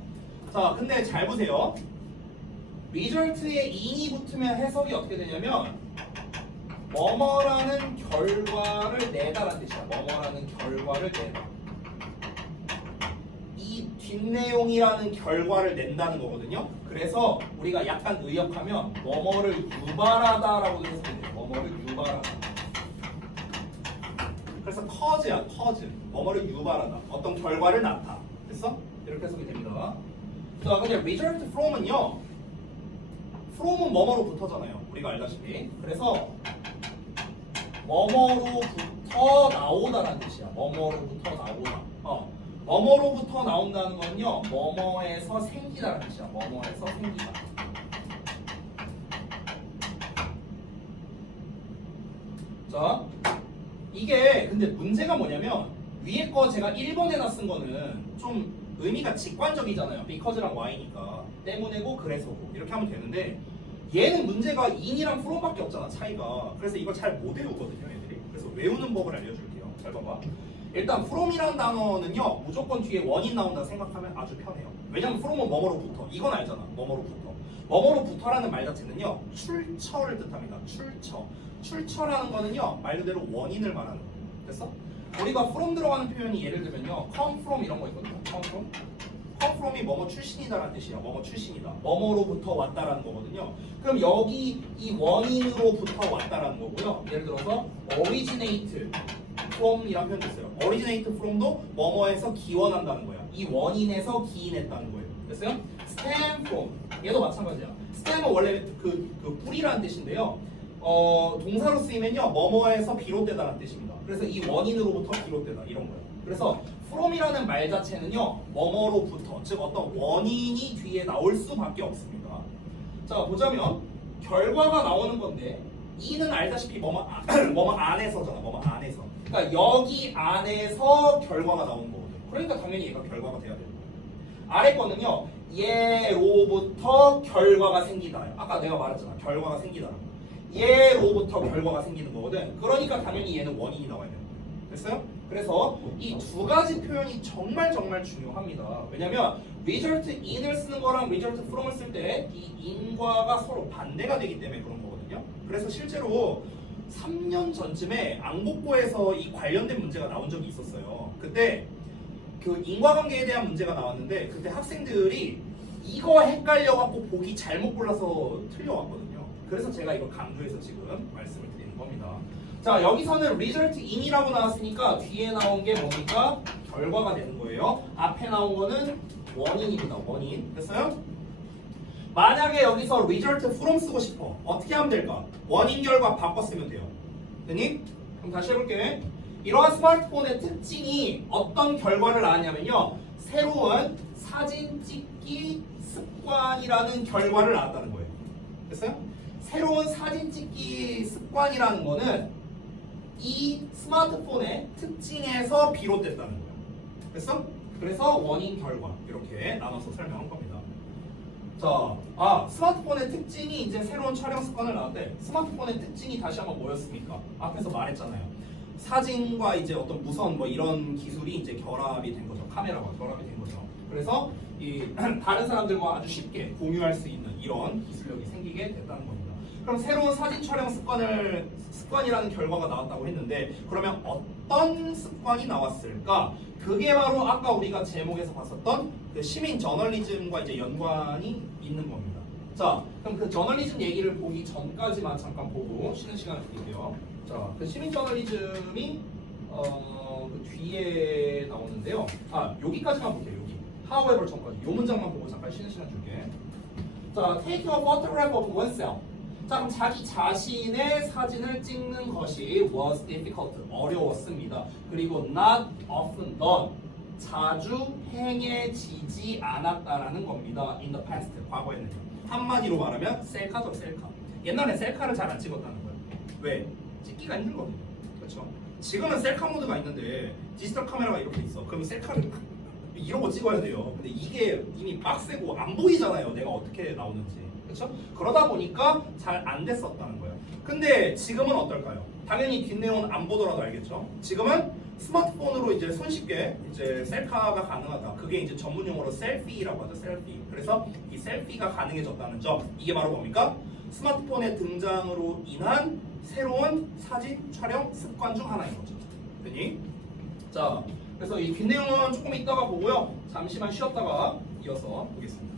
자, 근데 잘 보세요. result에 in이 붙으면 해석이 어떻게 되냐면 뭐뭐라는 결과를 내다라는 뜻이야. 뭐뭐라는 결과를 내다. 이 뒷내용이라는 결과를 낸다는 거거든요. 그래서 우리가 약간 의역하면 뭐뭐를 유발하다라고 해석이 돼요. 뭐뭐를 유발하다. 그래서 cause야, cause. 뭐뭐를 유발하다. 어떤 결과를 낳다. 됐어? 이렇게 해석이 됩니다. 자, 근데 result from은요. from은 뭐뭐로부터잖아요. 우리가 알다시피. 그래서 뭐뭐로부터 나오다라는 뜻이야. 뭐뭐로부터 나오다. 뭐뭐로부터 나온다는 건요. 뭐뭐에서 생기다라는 뜻이야. 뭐뭐에서 생기다. 자, 이게 근데 문제가 뭐냐면 위에 거 제가 1번에나 쓴 거는 좀 의미가 직관적이잖아요. because랑 why니까 때문에고 그래서고 이렇게 하면 되는데 얘는 문제가 in이랑 from밖에 없잖아 차이가. 그래서 이걸 잘 못 외우거든요 애들이. 그래서 외우는 법을 알려줄게요. 잘 봐봐. 일단 from이라는 단어는요 무조건 뒤에 원인 나온다 생각하면 아주 편해요. 왜냐면 from은 뭐뭐로부터 이건 알잖아. 뭐뭐로부터. 뭐뭐로부터라는 말 자체는요 출처를 뜻합니다. 출처라는 거는요 말 그대로 원인을 말하는 거예요. 됐어? 우리가 from 들어가는 표현이 예를 들면요 come from 이런 거 있거든요. come from이 뭐뭐 출신이다라는 뜻이야. 뭐뭐 출신이다. 뭐뭐로부터 왔다라는 거거든요. 그럼 여기 이 원인으로부터 왔다라는 거고요. 예를 들어서 originate from이라는 표현도 있어요. originate from도 뭐뭐에서 기원한다는 거야. 이 원인에서 기인했다는 거예요. 됐어요? stem from 얘도 마찬가지야. stem은 원래 그 뿌리라는 뜻인데요. 동사로 쓰이면요 뭐뭐에서 비롯되다라는 뜻입니다. 그래서 이 원인으로부터 비롯되다 이런 거예요. 그래서 from이라는 말 자체는요 뭐뭐로부터 즉 어떤 원인이 뒤에 나올 수밖에 없습니다. 자 보자면 결과가 나오는 건데 이는 알다시피 뭐뭐 안에서잖아. 뭐뭐 안에서. 그러니까 여기 안에서 결과가 나오는 거거든요. 그러니까 당연히 얘가 결과가 돼야 되는 거예요. 아래 거는요 얘로부터 결과가 생기다. 아까 내가 말했잖아. 결과가 생기다. 얘로부터 결과가 생기는 거거든. 그러니까 당연히 얘는 원인이 나와야 되는 거예요. 됐어요? 그래서 이 두 가지 표현이 정말 중요합니다. 왜냐면 result in을 쓰는 거랑 result from을 쓸 때 이 in과가 서로 반대가 되기 때문에 그런 거거든요. 그래서 실제로 3년 전쯤에 앙복고에서 이 관련된 문제가 나온 적이 있었어요. 그때 그 인과관계에 대한 문제가 나왔는데 그때 학생들이 이거 헷갈려갖고 보기 잘못 골라서 틀려왔거든요. 그래서 제가 이걸 강조해서 지금 말씀을 드리는 겁니다. 자 여기서는 result in이라고 나왔으니까 뒤에 나온 게 뭡니까? 결과가 되는 거예요. 앞에 나온 거는 원인입니다. 원인. 됐어요? 만약에 여기서 result from 쓰고 싶어. 어떻게 하면 될까? 원인 결과 바꿔 쓰면 돼요. 됐니? 그럼 다시 해볼게. 이러한 스마트폰의 특징이 어떤 결과를 낳았냐면요. 새로운 사진 찍기 습관이라는 결과를 낳았다는 거예요. 됐어요? 새로운 사진 찍기 습관이라는 거는 이 스마트폰의 특징에서 비롯됐다는 거예요. 됐어? 그래서 원인 결과 이렇게 나눠서 설명한 겁니다. 자, 스마트폰의 특징이 이제 새로운 촬영 습관을 낳았대. 스마트폰의 특징이 다시 한번 뭐였습니까? 앞에서 말했잖아요. 사진과 이제 어떤 무선 뭐 이런 기술이 이제 결합이 된 거죠. 카메라와 결합이 된 거죠. 그래서 이 다른 사람들과 아주 쉽게 공유할 수 있는 이런 기술력이 생기게 됐다는 겁니다. 그럼 새로운 사진 촬영 습관이라는 결과가 나왔다고 했는데 그러면 어떤 습관이 나왔을까? 그게 바로 아까 우리가 제목에서 봤었던 그 시민 저널리즘과 이제 연관이 있는 겁니다. 자, 그럼 그 저널리즘 얘기를 보기 전까지만 잠깐 보고 쉬는 시간을 드릴게요. 자, 그 시민 저널리즘이 그 뒤에 나오는데요. 여기까지만 볼게요. 여기. However 전까지. 요 문장만 보고 잠깐 쉬는 시간 줄게. 자, take a photograph of oneself. 자, 그럼 자기 자신의 사진을 찍는 것이 was difficult, 어려웠습니다. 그리고 not often done, 자주 행해지지 않았다라는 겁니다. in the past, 과거에는. 한마디로 말하면 셀카죠, 셀카. 옛날에 셀카를 잘 안 찍었다는 거예요. 왜? 찍기가 힘들거든요. 그렇죠? 지금은 셀카 모드가 있는데 디지털 카메라가 이렇게 있어. 그럼 셀카를 이러고 찍어야 돼요. 근데 이게 이미 빡세고 안 보이잖아요. 내가 어떻게 나오는지. 그렇죠? 그러다 보니까 잘 안 됐었다는 거예요. 근데 지금은 어떨까요? 당연히 뒷내용은 안 보더라도 알겠죠? 지금은 스마트폰으로 이제 손쉽게 이제 셀카가 가능하다. 그게 이제 전문 용어로 셀피라고 하죠. 셀피. 그래서 이 셀피가 가능해졌다는 점. 이게 바로 뭡니까? 스마트폰의 등장으로 인한 새로운 사진 촬영 습관 중 하나인 거죠. 됐니? 자, 그래서 이 뒷내용은 조금 이따가 보고요. 잠시만 쉬었다가 이어서 보겠습니다.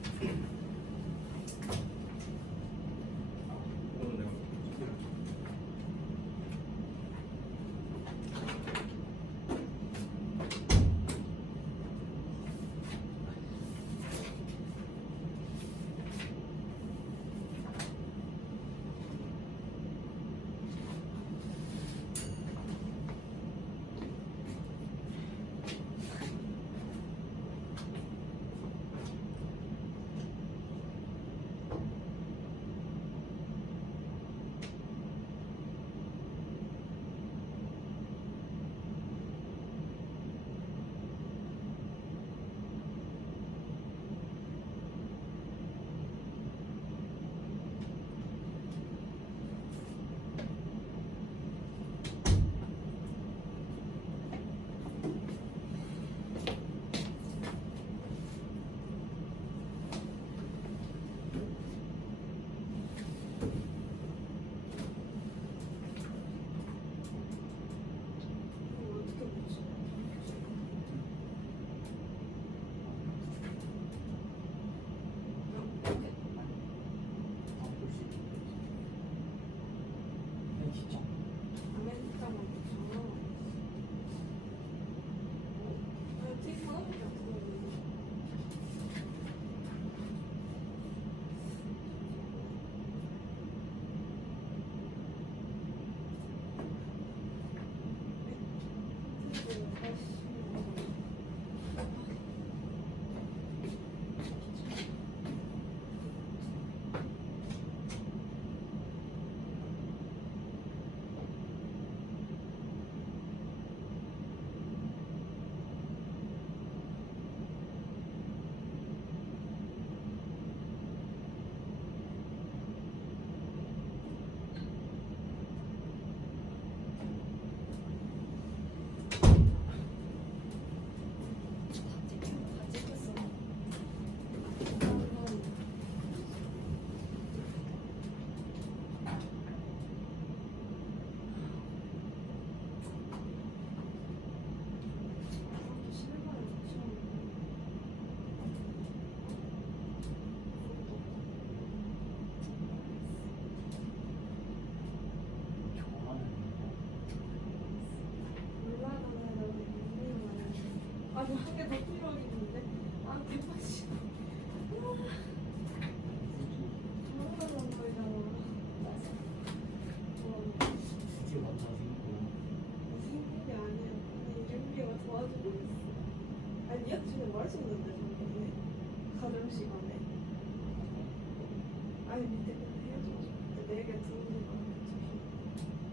아니 밑에 그냥 헤어져가지고 그때 내 얘기 들으니까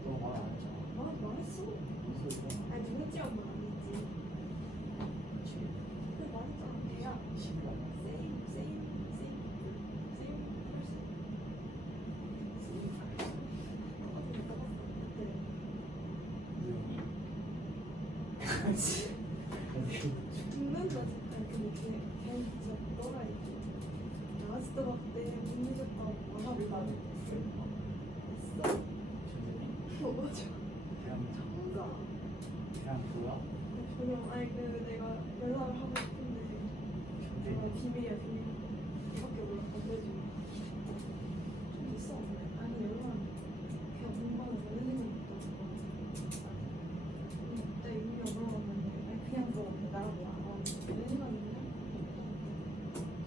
너가 말 안 했잖아. 말했어? 무슨 소리야? 아니 누구지만 말 안 했지. 근데 말했잖아. 걔야. 시비가 아니야. same person. 죽는다 진짜. 근데 걔 진짜 너가 이렇게 나왔을 때 봤을 때 못 늦었다고 와사비 나는 했어. 맞아. 그냥 뭔가 그냥 뭐야? 전혀 아니 그 내가 연락을 하고 싶은데 내가 비밀이야 비밀. 이밖에 몰라 건들지 마. 좀 있어. 아니 연락 그냥 공부하는 연애 생각 못하고 그때 유미가 물어봤는데 아니 그냥 물어봤는데 나랑 뭐야 연애 생각 있냐?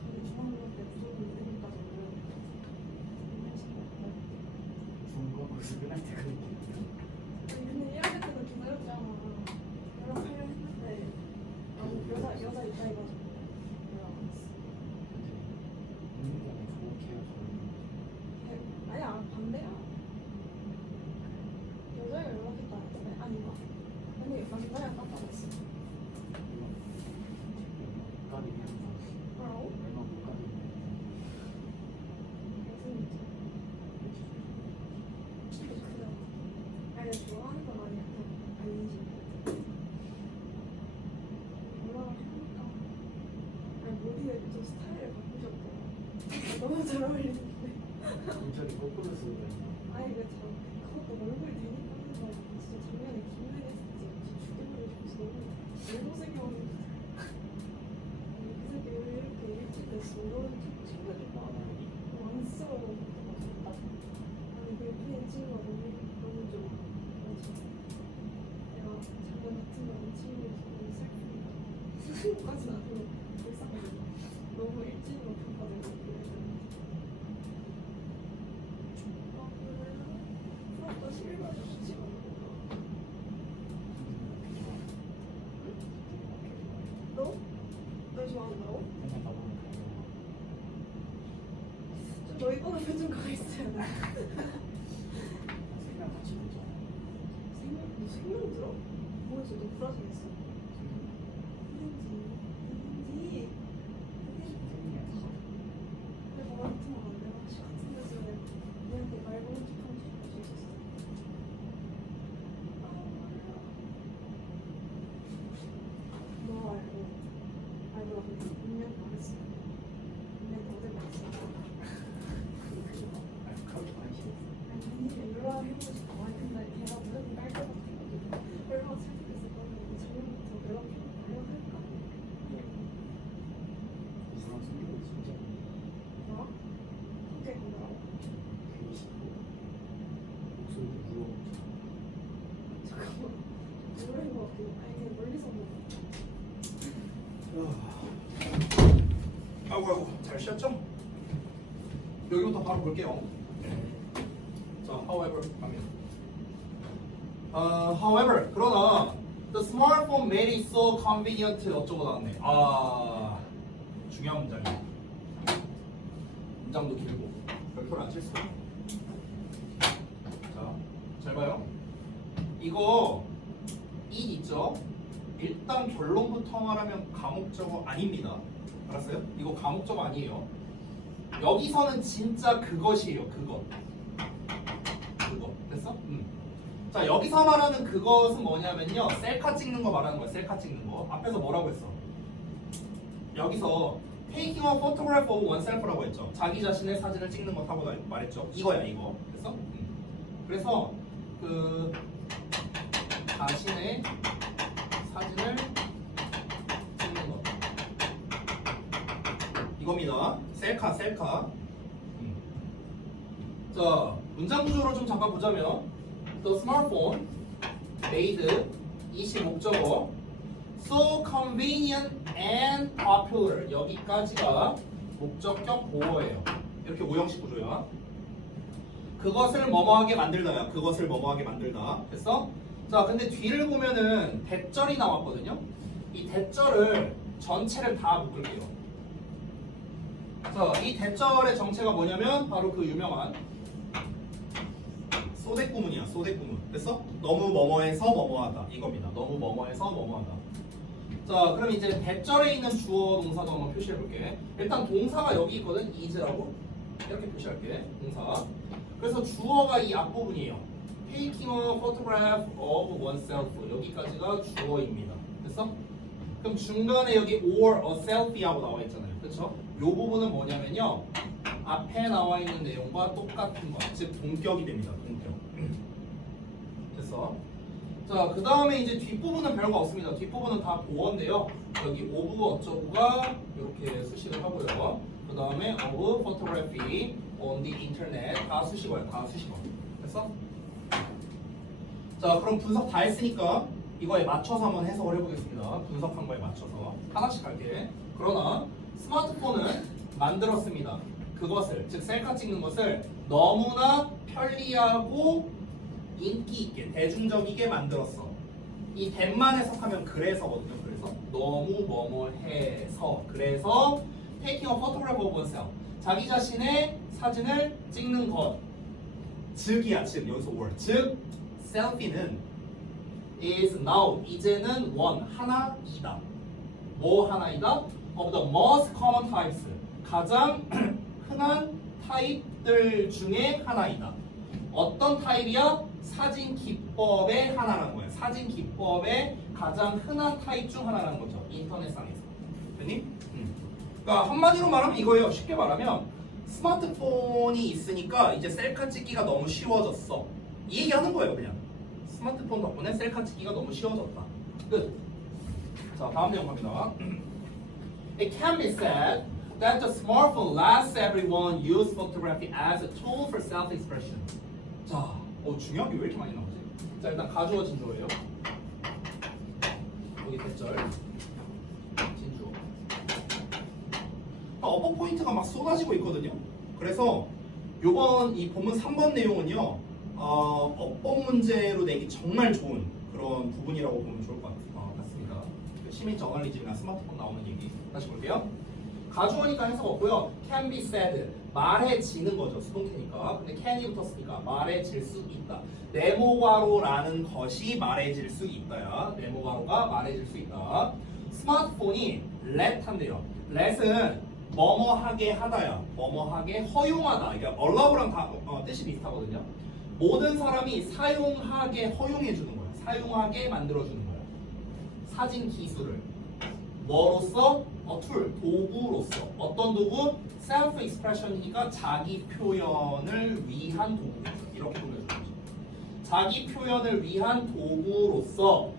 저는 중학교 때 무조건 연애까지 올려요. 중과 거기서 끝날 때 그렇게 아니 근데 1학년 때도 기다렸잖아. 연락하려 했는데 여자 있다 해가지고 연락 안 했어. 있는 게 아니라 그렇게 해서 아니야 반대야. 여자가 연락했다 했는데 아닌가? 아니 남자랑 깜빡했어. 못 가리게 한다. 뭐라고? 얼마 못 가리게 무슨 진짜 크다. 아니 내가 좋아하는 건 아니야. 그냥 아니지. 연락을 하니까 아니 머리에 좀 스타일을 바꾸셨더라. 너무 잘 어울리는데. 갑자기 거꾸로 쓰고 있나? 아니 그것도 얼굴이 되니까 하는 거 아니야. 진짜 작년에 김연애 했었지. 죽여버리고 싶어서 너무 못생겨가지고 아니 그 새끼 왜 이렇게 일찍 됐어. 너는 챙겨줘봐. 왕스러워. 아니 그 예쁜 친구가 너무 좋아. 내가 작년 같은 거는 친구여서 너무 슬프니까 스스로까지 나도 불쌍해. 너무 일찍으로 평가되고 그랬는데 아 그래요? 부럽다 실망이 쉽지 않구나. 너? 너 좋아한다고? 맨날 나보는 좀 너희 거는 표정가 있어야 돼. 생각 같이 되잖아. 생명 들어? 뭐였어? 너 브라질 했어? 누군지 근데 너 같으면 안 돼. 혹시 같은 데서 얘한테 말 거는 척하면 수 있었어. 아 몰라. 너 알고 알고 근데 6년 말했어. 6년 어제 말했어. 그렇게 많이 싫었어. 아니 연락 해보고 싶어. 아니 근데 걔가 무조건 깔것 같아가지고 얼마나 설득했을 거면 작년부터 연락할까? 이상한 소리가 진짜 뭐? 성격 뭐라고? 되게 싫고 목소리도 무거워. 잠깐만 모르는 거 같고 아니 그냥 멀리서 보고 아이고 잘 쉬었죠? 여기부터 바로 볼게요. 자, however 갑니다. However 그러나 the smartphone made it so convenient 어쩌고 나왔네. 아 중요한 문장이야. 문장도 길고 별표를 안 칠수록. 자, 잘 봐요. 이거 it 있죠? 일단 결론부터 말하면 감옥적어 아닙니다. 알았어요? 이거 감옥적어 아니에요. 여기서는 진짜 그것이에요. 그것. 됐어? 자, 여기서 말하는 그것은 뭐냐면요. 셀카 찍는 거 말하는 거야. 셀카 찍는 거. 앞에서 뭐라고 했어? 여기서 taking a photograph of oneself라고 했죠. 자기 자신의 사진을 찍는 거 타고 말했죠. 이거야, 이거. 됐어? 그래서 그 자신의 사진을 찍는 거. 이겁니다. 셀카. 자, 문장 구조를 좀 잠깐 보자면 The smartphone made 이시 목적어 so convenient and popular 여기까지가 목적격 보어예요. 이렇게 오형식 구조야. 그것을 뭐뭐하게 만들다야. 그것을 뭐뭐하게 만들다. 됐어? 자, 근데 뒤를 보면은 대절이 나왔거든요. 이 대절을 전체를 다 묶을게요. 자, 이 대절의 정체가 뭐냐면 바로 그 유명한 소댓 구문이야. 소댓 구문. 됐어? 너무 뭐뭐해서 뭐뭐하다 이겁니다. 너무 뭐뭐해서 뭐뭐하다. 자, 그럼 이제 대절에 있는 주어 동사도 한번 표시해 볼게. 일단 동사가 여기 있거든. is라고 이렇게 표시할게. 동사. 그래서 주어가 이 앞부분이에요. Taking a photograph of oneself. 여기까지가 주어입니다. 됐어? 그럼 중간에 여기 or a selfie하고 나와 있잖아요. 그렇죠? 이 부분은 뭐냐면요. 앞에 나와 있는 내용과 똑같은 거. 즉 동격이 됩니다. 동격. 됐어? 자, 그 다음에 이제 뒷부분은 별거 없습니다. 뒷부분은 다 보어인데요. 여기 오브 어쩌고가 이렇게 수식을 하고요. 그 다음에 of photography on the internet 다 수식어야. 다 수식어. 됐어? 자, 그럼 분석 다 했으니까 이거에 맞춰서 한번 해석을 해보겠습니다. 분석한 거에 맞춰서 하나씩 할게. 그러나 스마트폰은 만들었습니다. 그것을, 즉 셀카 찍는 것을 너무나 편리하고 인기 있게, 대중적이게 만들었어. 이 댐만 해석하면 그래서거든요. 그래서 너무 뭐뭐해서, 그래서 taking a photograph of oneself, 자기 자신의 사진을 찍는 것. 즉이야, 즉. 여기서 word. 즉 셀피는 is now, 이제는 one, 하나이다. 뭐 하나이다? of the most common types, 가장 흔한 타입들 중에 하나이다. 어떤 타입이야? 사진 기법의 하나라는 거야. 사진 기법의 가장 흔한 타입 중 하나라는 거죠. 인터넷상에서. 됐니? 그러니까 한마디로 말하면 이거예요. 쉽게 말하면 스마트폰이 있으니까 이제 셀카 찍기가 너무 쉬워졌어. 이 얘기하는 거예요, 그냥. 스마트폰 덕분에 셀카 찍기가 너무 쉬워졌다. 끝. 자, 다음 내용 갑니다. It can be said that the smartphone lets everyone use photography as a tool for self-expression. 자, 중요한 게 왜 이렇게 많이 나오지? 자, 일단 가주어 진주어예요. 여기 대절 진주어. 어법 포인트가 막 쏟아지고 있거든요. 그래서 요번 이 본문 3번 내용은요, 어법 문제로 내기 정말 좋은 그런 부분이라고 보면 좋을 것 같습니다. 시민 저널리즘이나 스마트폰 나오는 얘기 다시 볼게요. 가주어니까 해석 없고요. can be said, 말해지는 거죠. 수동태니까. 근데 can이 붙었으니까 말해질 수 있다. 네모괄호라는 것이 말해질 수 있다야. 네모괄호가 말해질 수 있다. 스마트폰이 let 한대요. let은 뭐뭐하게 하다야. 뭐뭐하게 허용하다. 이게 allow랑 다 뜻이 비슷하거든요. 모든 사람이 사용하게 허용해 주는 거야. 사용하게 만들어 주는 거야. 사진 기술을 뭐로써? 툴, 도구로서. 어떤 도구? self expression이니까 자기 표현을 위한 도구죠. 이렇게 보면 좋죠. 자기 표현을 위한 도구로서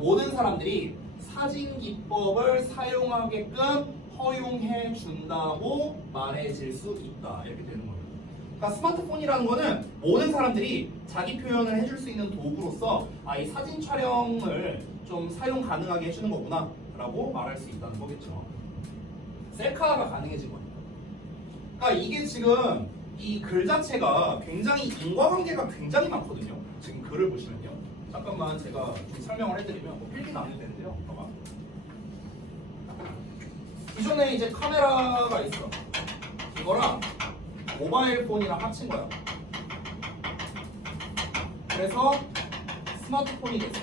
모든 사람들이 사진 기법을 사용하게끔 허용해 준다고 말해질 수 있다. 이렇게 되는 거예요. 그러니까 스마트폰이라는 거는 모든 사람들이 자기 표현을 해줄 수 있는 도구로서 이 사진 촬영을 좀 사용 가능하게 해주는 거구나 라고 말할 수 있다는 거겠죠. 셀카가 가능해진 거니까. 그러니까 이게 지금 이 글 자체가 굉장히 인과관계가 굉장히 많거든요. 지금 글을 보시면요. 잠깐만 제가 좀 설명을 해드리면 필기는 안 해도 되는데요. 봐봐. 기존에 이제 카메라가 있어. 이거랑 모바일 폰이랑 합친 거야. 그래서 스마트폰이 됐어.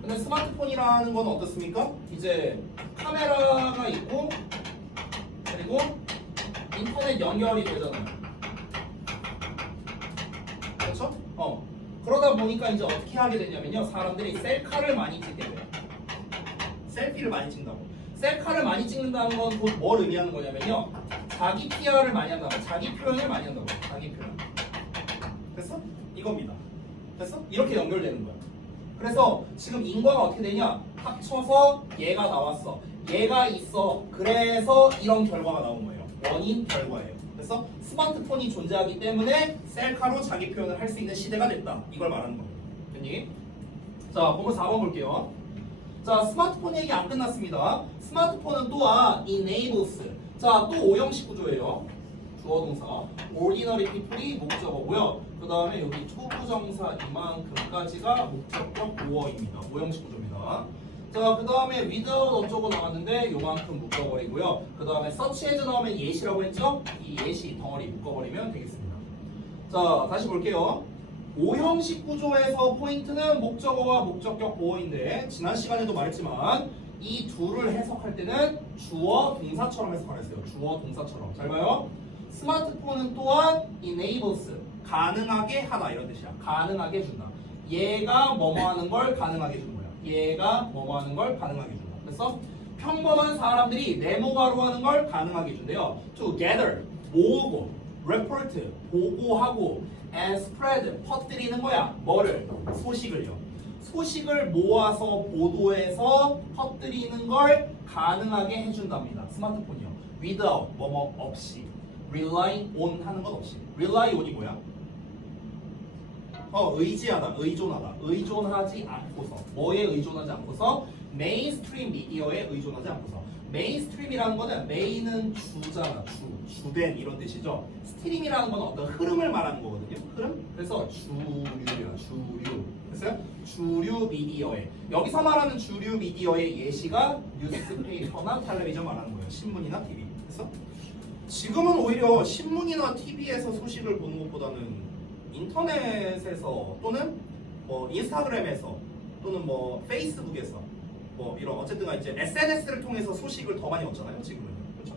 근데 스마트폰이라는 건 어떻습니까? 이제 카메라가 있고 그리고 인터넷 연결이 되잖아요. 그렇죠? 그러다 보니까 이제 어떻게 하게 되냐면요. 사람들이 셀카를 많이 찍게 돼요. 셀피를 많이 찍는다고. 셀카를 많이 찍는다는 건 곧 뭘 의미하는 거냐면요. 자기 PR을 많이 한다고. 자기 표현을 많이 한다고. 자기 표현. 됐어? 이겁니다. 됐어? 이렇게 연결되는 거야. 그래서 지금 인과가 어떻게 되냐? 합쳐서 얘가 나왔어. 얘가 있어. 그래서 이런 결과가 나온 거예요. 원인 결과예요. 그래서 스마트폰이 존재하기 때문에 셀카로 자기 표현을 할 수 있는 시대가 됐다. 이걸 말하는 거예요. 됐니? 자, 본문 4번 볼게요. 자, 스마트폰 얘기 안 끝났습니다. 스마트폰은 또한 enables. 자, 또 오형식 구조예요. 주어 동사. ordinary people이 목적어고요. 그 다음에 여기 초부정사 이만큼까지가 목적격 보어입니다. 오형식 구조입니다. 자, 그 다음에 without 어쩌고 나왔는데 요만큼 묶어버리고요. 그 다음에 such as 나오면 예시라고 했죠? 이 예시 덩어리 묶어버리면 되겠습니다. 자, 다시 볼게요. 오형식 구조에서 포인트는 목적어와 목적격 보어인데 지난 시간에도 말했지만 이 둘을 해석할 때는 주어 동사처럼 해석하랬어요. 주어 동사처럼. 잘 봐요. 스마트폰은 또한 enables 가능하게 하다 이런 뜻이야. 가능하게 준다. 얘가 뭐뭐 하는 걸 가능하게 주는 거야. 얘가 뭐뭐 하는 걸 가능하게 준다. 그래서 평범한 사람들이 네모가로 하는 걸 가능하게 준대요. To gather 모으고, report 보고하고, and spread 퍼뜨리는 거야. 뭐를? 소식을요. 소식을 모아서 보도해서 퍼뜨리는 걸 가능하게 해준답니다. 스마트폰이요. without 뭐뭐 없이, rely on 하는 것 없이. rely on이 뭐야? 의지하다, 의존하다. 의존하지 않고서. 뭐에 의존하지 않고서? 메인스트림 미디어에 의존하지 않고서. 메인스트림이라는 거는 메인은 주잖아, 주된 이런 뜻이죠. 스트림이라는 건 어떤 흐름을 말하는 거거든요. 흐름? 그래서 주류야, 주류. 됐어요? 주류 미디어에. 여기서 말하는 주류 미디어의 예시가 뉴스페이퍼나 텔레비전 말하는 거예요. 신문이나 TV. 그래서 지금은 오히려 신문이나 TV에서 소식을 보는 것보다는 인터넷에서 또는 뭐 인스타그램에서 또는 뭐 페이스북에서 뭐 이런 어쨌든 이제 SNS를 통해서 소식을 더 많이 얻잖아요. 지금은. 그렇죠?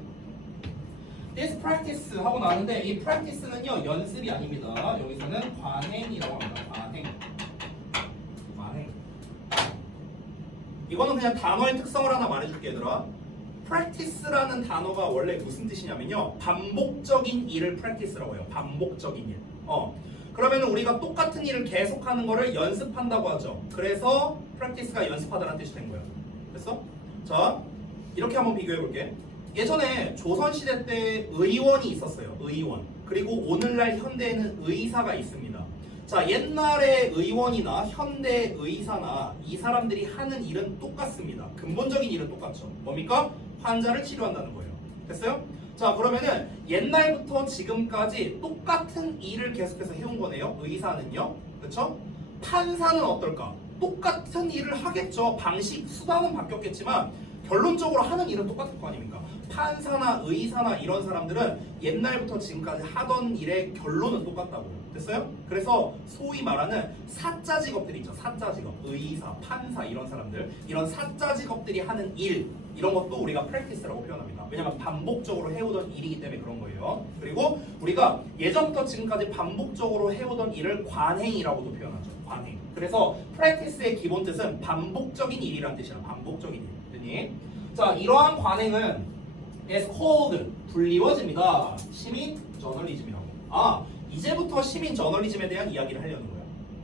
This practice 하고 나왔는데 이 practice는요 연습이 아닙니다. 여기서는 관행이라고 합니다. 관행. 이거는 그냥 단어의 특성을 하나 말해줄게 얘들아. practice라는 단어가 원래 무슨 뜻이냐면요 반복적인 일을 practice라고 해요. 반복적인 일. 그러면 우리가 똑같은 일을 계속하는 거를 연습한다고 하죠. 그래서 practice가 연습하다라는 뜻이 된 거예요. 됐어? 자, 이렇게 한번 비교해 볼게. 예전에 조선시대 때 의원이 있었어요. 의원. 그리고 오늘날 현대에는 의사가 있습니다. 자, 옛날에 의원이나 현대 의사나 이 사람들이 하는 일은 똑같습니다. 근본적인 일은 똑같죠. 뭡니까? 환자를 치료한다는 거예요. 됐어요? 자, 그러면은 옛날부터 지금까지 똑같은 일을 계속해서 해온 거네요. 의사는요. 그렇죠? 판사는 어떨까? 똑같은 일을 하겠죠. 방식, 수단은 바뀌었겠지만 결론적으로 하는 일은 똑같을 거 아닙니까? 판사나 의사나 이런 사람들은 옛날부터 지금까지 하던 일의 결론은 똑같다고. 됐어요? 그래서 소위 말하는 사자 직업들이 있죠. 사자 직업. 의사, 판사 이런 사람들. 이런 사자 직업들이 하는 일 이런 것도 우리가 practice라고 표현합니다. 왜냐면 반복적으로 해오던 일이기 때문에 그런 거예요. 그리고 우리가 예전부터 지금까지 반복적으로 해오던 일을 관행이라고도 표현하죠. 관행. 그래서 practice의 기본 뜻은 반복적인 일이라는 뜻이야. 반복적인 일. 됐니? 자, 이러한 관행은 is called 불리워집니다. 시민 저널리즘이라고. 이제부터 시민 저널리즘에 대한 이야기를 하려는 거야.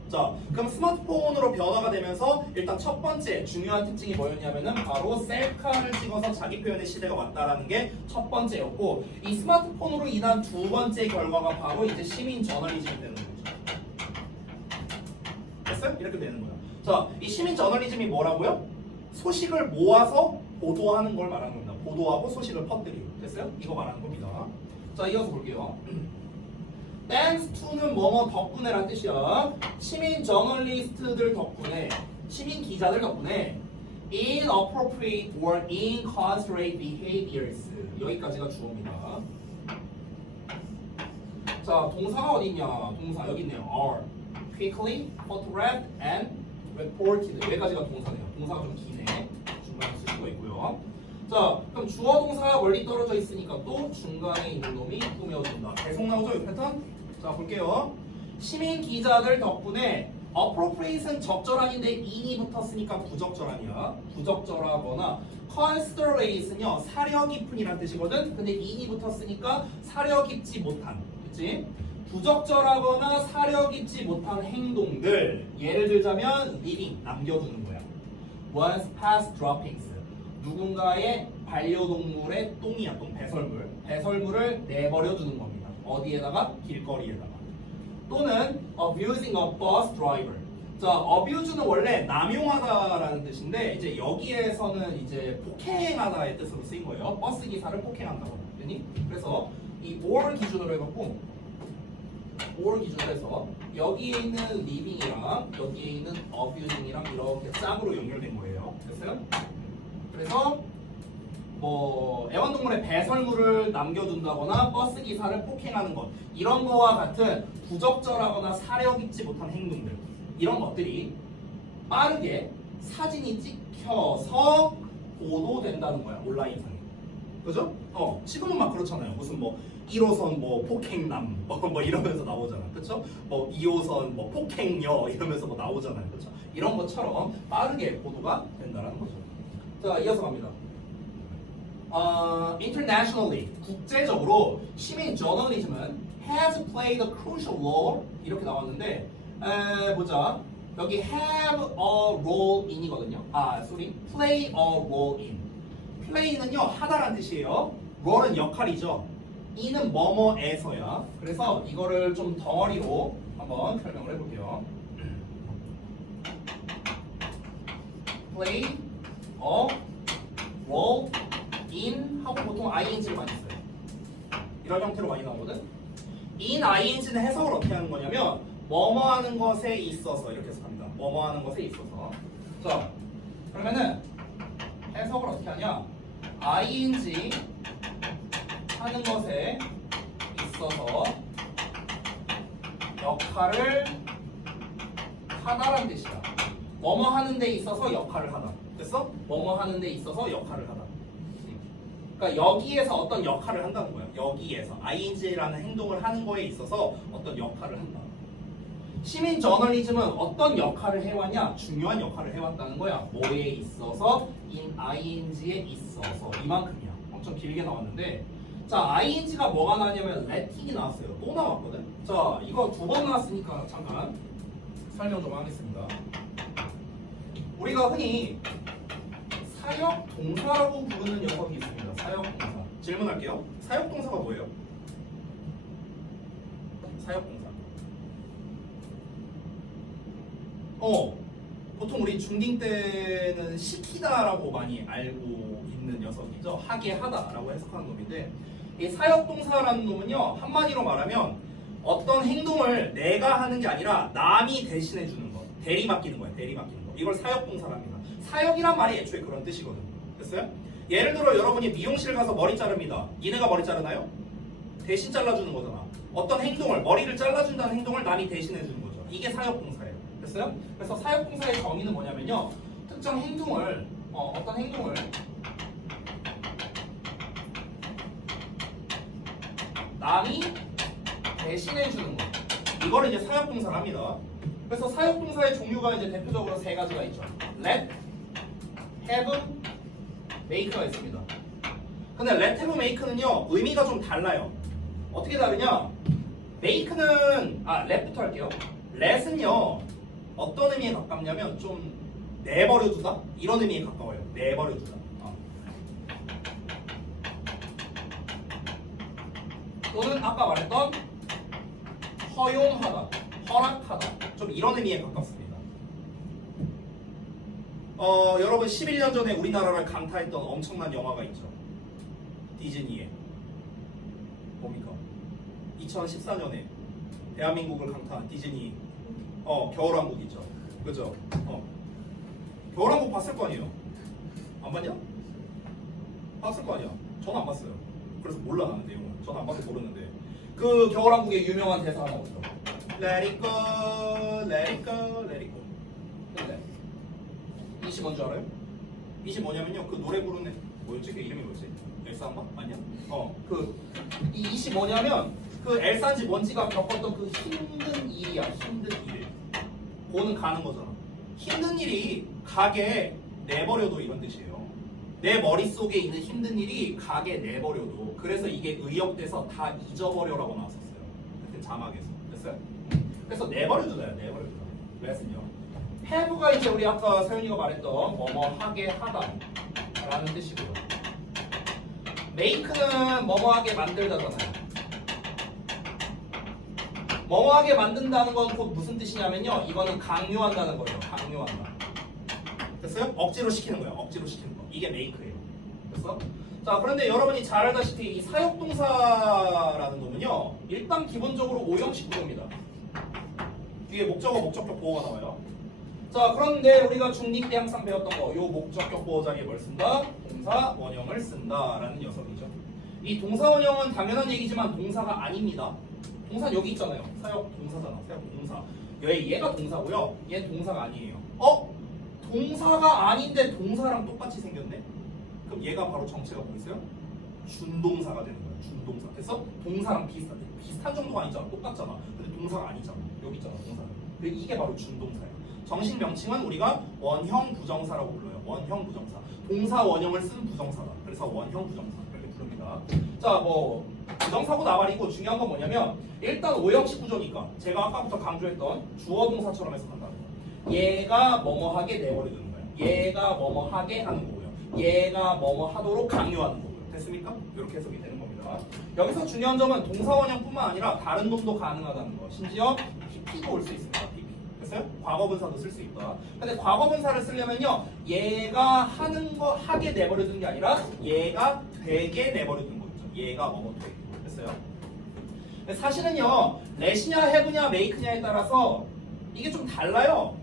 자, 그럼 스마트폰으로 변화가 되면서 일단 첫 번째 중요한 특징이 뭐였냐면은 바로 셀카를 찍어서 자기 표현의 시대가 왔다라는 게 첫 번째였고 이 스마트폰으로 인한 두 번째 결과가 바로 이제 시민 저널리즘이 되는 거죠. 됐어요? 이렇게 되는 거야. 자, 이 시민 저널리즘이 뭐라고요? 소식을 모아서 보도하는 걸 말하는 겁니다. 보도하고 소식을 퍼뜨리고. 됐어요? 이거 말하는 겁니다. 자, 이어서 볼게요. Thanks to는 뭐뭐 덕분에란 뜻이야. 시민 저널리스트들 덕분에, 시민 기자들 덕분에 inappropriate or inconsiderate behaviors 여기까지가 주어입니다. 자, 동사가 어디 있냐? 동사 여기 있네요. are quickly, photographed, and reported 여기까지가 동사네요. 동사가 좀 기네. 중간에 쓸 수가 있고요. 자, 그럼 주어 동사가 멀리 떨어져 있으니까 또 중간에 있는 놈이 꾸며준다. 계속 나오죠, 이 패턴? 자, 볼게요. 시민 기자들 덕분에 appropriate은 적절한인데 in이 붙었으니까 부적절한이야. 부적절하거나 considerate은요 사려 깊은이란 뜻이거든. 근데 in이 붙었으니까 사려 깊지 못한. 그치? 부적절하거나 사려 깊지 못한 행동들. 예를 들자면 leaving 남겨두는 거야. once past droppings 누군가의 반려동물의 똥이야, 똥, 배설물. 배설물을 내버려 두는 겁니다. 어디에다가? 길거리에다가. 또는 abusing a bus driver. 자, abuse는 원래 남용하다라는 뜻인데 이제 여기에서는 이제 폭행하다의 뜻으로 쓰인 거예요. 버스 기사를 폭행한다고. 그니? 그래서 이 or 기준으로 해갖고 or 기준으로 해서 여기에 있는 living이랑 여기에 있는 abusing이랑 이렇게 짝으로 연결된 거예요. 됐어요? 그래서 뭐 애완동물의 배설물을 남겨둔다거나 버스 기사를 폭행하는 것 이런 거와 같은 부적절하거나 사려 깊지 못한 행동들 이런 것들이 빠르게 사진이 찍혀서 보도된다는 거야 온라인상에. 그죠? 지금은 막 그렇잖아요. 무슨 뭐 1호선 뭐 폭행남 뭐 이러면서 나오잖아. 그쵸? 뭐 2호선 뭐 폭행녀 이러면서 뭐 나오잖아요. 그쵸? 이런 것처럼 빠르게 보도가 된다는 거죠. 자, 이어서 갑니다. Internationally, 국제적으로 시민 저널리즘은 has played a crucial role 이렇게 나왔는데 보자. 여기 have a role in이거든요. play a role in. play는요 하다란 뜻이에요. role은 역할이죠. in은 뭐뭐에서야. 그래서 이거를 좀 덩어리로 한번 설명을 해볼게요. play a role in 하고 보통 ing를 많이 써요. 이런 형태로 많이 나오거든. in ing는 해석을 어떻게 하는 거냐면 뭐뭐 하는 것에 있어서 이렇게 해석합니다. 뭐뭐 하는 것에 있어서. 자, 그러면은 해석을 어떻게 하냐? ing 하는 것에 있어서 역할을 하다라는 뜻이야. 뭐뭐 하는 데 있어서 역할을 하다. 됐어? 뭐뭐 하는 데 있어서 역할을 하다. 그러니까 여기에서 어떤 역할을 한다는 거야. 여기에서 ing라는 행동을 하는 거에 있어서 어떤 역할을 한다. 시민 저널리즘은 어떤 역할을 해왔냐? 중요한 역할을 해왔다는 거야. 뭐에 있어서? in ing에 있어서. 이만큼이야. 엄청 길게 나왔는데 자, ing가 뭐가 나왔냐면 letting이 나왔어요. 또 나왔거든. 자, 이거 두 번 나왔으니까 잠깐 설명 좀 하겠습니다. 우리가 흔히 사역 동사라고 부르는 녀석이 있습니다. 사역 동사. 질문할게요. 사역 동사가 뭐예요? 사역 동사. 보통 우리 중딩 때는 시키다라고 많이 알고 있는 녀석이죠. 하게 하다라고 해석하는 놈인데 이 사역 동사라는 놈은요 한마디로 말하면 어떤 행동을 내가 하는 게 아니라 남이 대신해 주는 거, 대리 맡기는 거야. 대리 맡기는 거. 이걸 사역 동사랍니다. 사역이란 말이 애초에 그런 뜻이거든요. 됐어요? 예를 들어 여러분이 미용실 가서 머리 자릅니다. 니네가 머리 자르나요? 대신 잘라주는 거잖아. 어떤 행동을 머리를 잘라준다는 행동을 남이 대신해 주는 거죠. 이게 사역 동사예요. 됐어요? 그래서 사역 동사의 정의는 뭐냐면요. 특정 행동을 어떤 행동을 남이 대신해 주는 거. 이거를 이제 사역 동사를 합니다. 그래서 사역 동사의 종류가 이제 대표적으로 세 가지가 있죠. let, have, make가 있습니다. 근데 let, have, make는요 의미가 좀 달라요. 어떻게 다르냐? make는 let부터 할게요. let은요 어떤 의미에 가깝냐면 좀 내버려두다 이런 의미에 가까워요. 내버려두다. 또는 아까 말했던 허용하다, 허락하다 좀 이런 의미에 가깝습니다. 여러분 11년 전에 우리나라를 강타했던 엄청난 영화가 있죠. 디즈니의 뭡니까? 2014년에 대한민국을 강타한 디즈니 겨울왕국 있죠. 그죠? 겨울왕국 봤을 거 아니에요? 안 봤냐? 봤을 거 아니야? 저는 안 봤어요. 그래서 몰라 나는 내용은. 저는 안 봐서 모르는데 그 겨울왕국의 유명한 대사 하나 없죠. Let it go, let it go, let it go. 근데 이시 뭔지 알아요? 이시 뭐냐면요. 그 노래 부르는 뭐였지? 그 이름이 뭐였지? 엘사인가? 아니야? 이 이시 뭐냐면 그 엘사인지 뭔지가 겪었던 그 힘든 일이야. 힘든 일. 고는 가는 거잖아. 힘든 일이 가게 내버려도 이런 뜻이에요. 내 머릿속에 있는 힘든 일이 가게 내버려도. 그래서 이게 의역돼서 다 잊어버려라고 나왔었어요. 그때 자막에서. 됐어요? 그래서 내버려두다요. 내버려두다. 레슨요. have가 이제 우리 아까 서윤이가 말했던 뭐뭐 하게 하다 라는 뜻이고요. make는 뭐뭐 하게 만들다잖아요. 뭐뭐하게 만든다는 건 곧 무슨 뜻이냐면요. 이거는 강요한다는 거예요. 강요한다. 됐어요? 억지로 시키는 거예요. 억지로 시키는 거. 이게 make예요. 됐어? 자, 그런데 여러분이 잘 알다시피 이 사역동사라는 놈은요, 일단 기본적으로 오형식 구조입니다. 뒤에 목적어, 목적격 보호가 나와요. 자, 그런데 우리가 중2 때 항상 배웠던 거, 요 목적격 보호 자리에 뭘 쓴다? 동사 원형을 쓴다라는 녀석이죠. 이 동사 원형은 당연한 얘기지만 동사가 아닙니다. 동사는 여기 있잖아요. 사역 동사잖아. 사역 동사. 얘가 동사고요. 얘는 동사가 아니에요. 동사가 아닌데 동사랑 똑같이 생겼네? 그럼 얘가 바로 정체가 뭐 있어요? 준동사가 되는 거예요. 준동사. 그래서 동사랑 비슷한 정도가 아니잖아. 똑같잖아. 근데 동사가 아니잖아. 여기 있잖아. 동사는. 근데 이게 바로 준동사예요. 정식 명칭은 우리가 원형 부정사라고 불러요. 원형 부정사. 동사 원형을 쓴 부정사다. 그래서 원형 부정사 이렇게 부릅니다. 자, 뭐 부정사고 나발이고 중요한 건 뭐냐면 일단 오형식 구조니까 제가 아까부터 강조했던 주어 동사처럼 해석한다는 거. 얘가 뭐뭐하게 내버려두는 거예요. 얘가 뭐뭐하게 하는 거고요. 얘가 뭐뭐 하도록 강요하는 거고요. 됐습니까? 이렇게 해석이 되는 겁니다. 여기서 중요한 점은 동사 원형뿐만 아니라 다른 놈도 가능하다는 거. 심지어 PP도 올 수 있습니다. PP. 됐어요? 과거분사도 쓸 수 있다. 근데 과거분사를 쓰려면요, 얘가 하는 거 하게 내버려두는 게 아니라 얘가 되게 내버려두는 거죠. 얘가 뭐뭐 되게. 됐어요? 근데 사실은요, let이냐 have냐 make냐에 따라서 이게 좀 달라요.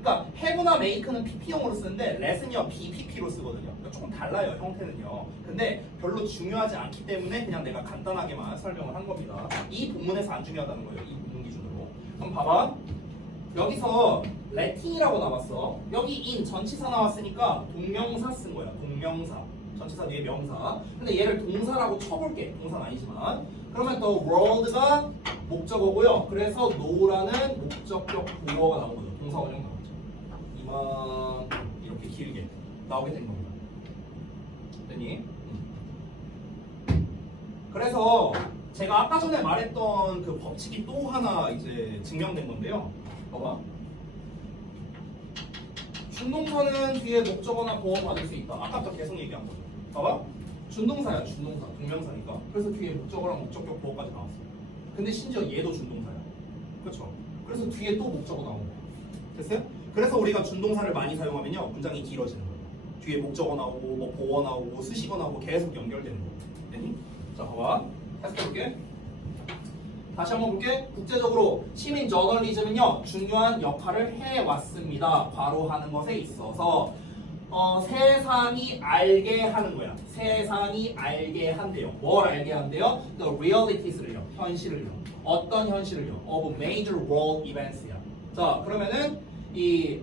그러니까 have나 make는 PP용으로 쓰는데 let은요 BPP로 쓰거든요. 그러니까 조금 달라요, 형태는요. 근데 별로 중요하지 않기 때문에 그냥 내가 간단하게만 설명을 한 겁니다. 이 본문에서 안 중요하다는 거예요. 이 본문 기준으로. 그럼 봐봐. 여기서 letting이라고 나왔어. 여기 in 전치사 나왔으니까 동명사 쓴 거야. 동명사. 전치사 뒤에 명사. 근데 얘를 동사라고 쳐볼게. 동사는 아니지만. 그러면 the world가 목적어고요. 그래서 no라는 목적격 보어가 나온 거죠. 동사 원형 나오죠. 이만 이렇게 길게 나오게 된 겁니다. 됐니? 그래서 제가 아까 전에 말했던 그 법칙이 또 하나 이제 증명된 건데요. 봐봐. 준동사는 뒤에 목적어나 보어 받을 수 있다. 아까부터 계속 얘기한 거죠. 봐봐. 준동사야, 준동사. 동명사니까. 그래서 뒤에 목적어랑 목적격 보어까지 나왔어. 근데 심지어 얘도 준동사야. 그렇죠? 그래서 뒤에 또 목적어 나온 거야. 됐어요? 그래서 우리가 준동사를 많이 사용하면요, 문장이 길어지는 거예요. 뒤에 목적어 나오고, 뭐 보어 나오고, 수식어 나오고 계속 연결되는 거예요. 됐니? 자, 봐봐. 해석해볼게. 다시 한번 볼게. 국제적으로 시민 저널리즘은요, 중요한 역할을 해왔습니다. 바로 하는 것에 있어서 세상이 알게 하는 거야. 세상이 알게 한대요. 뭘 알게 한대요? The realities를요. 현실을요. 어떤 현실을요? Of major world events야. 자, 그러면은 이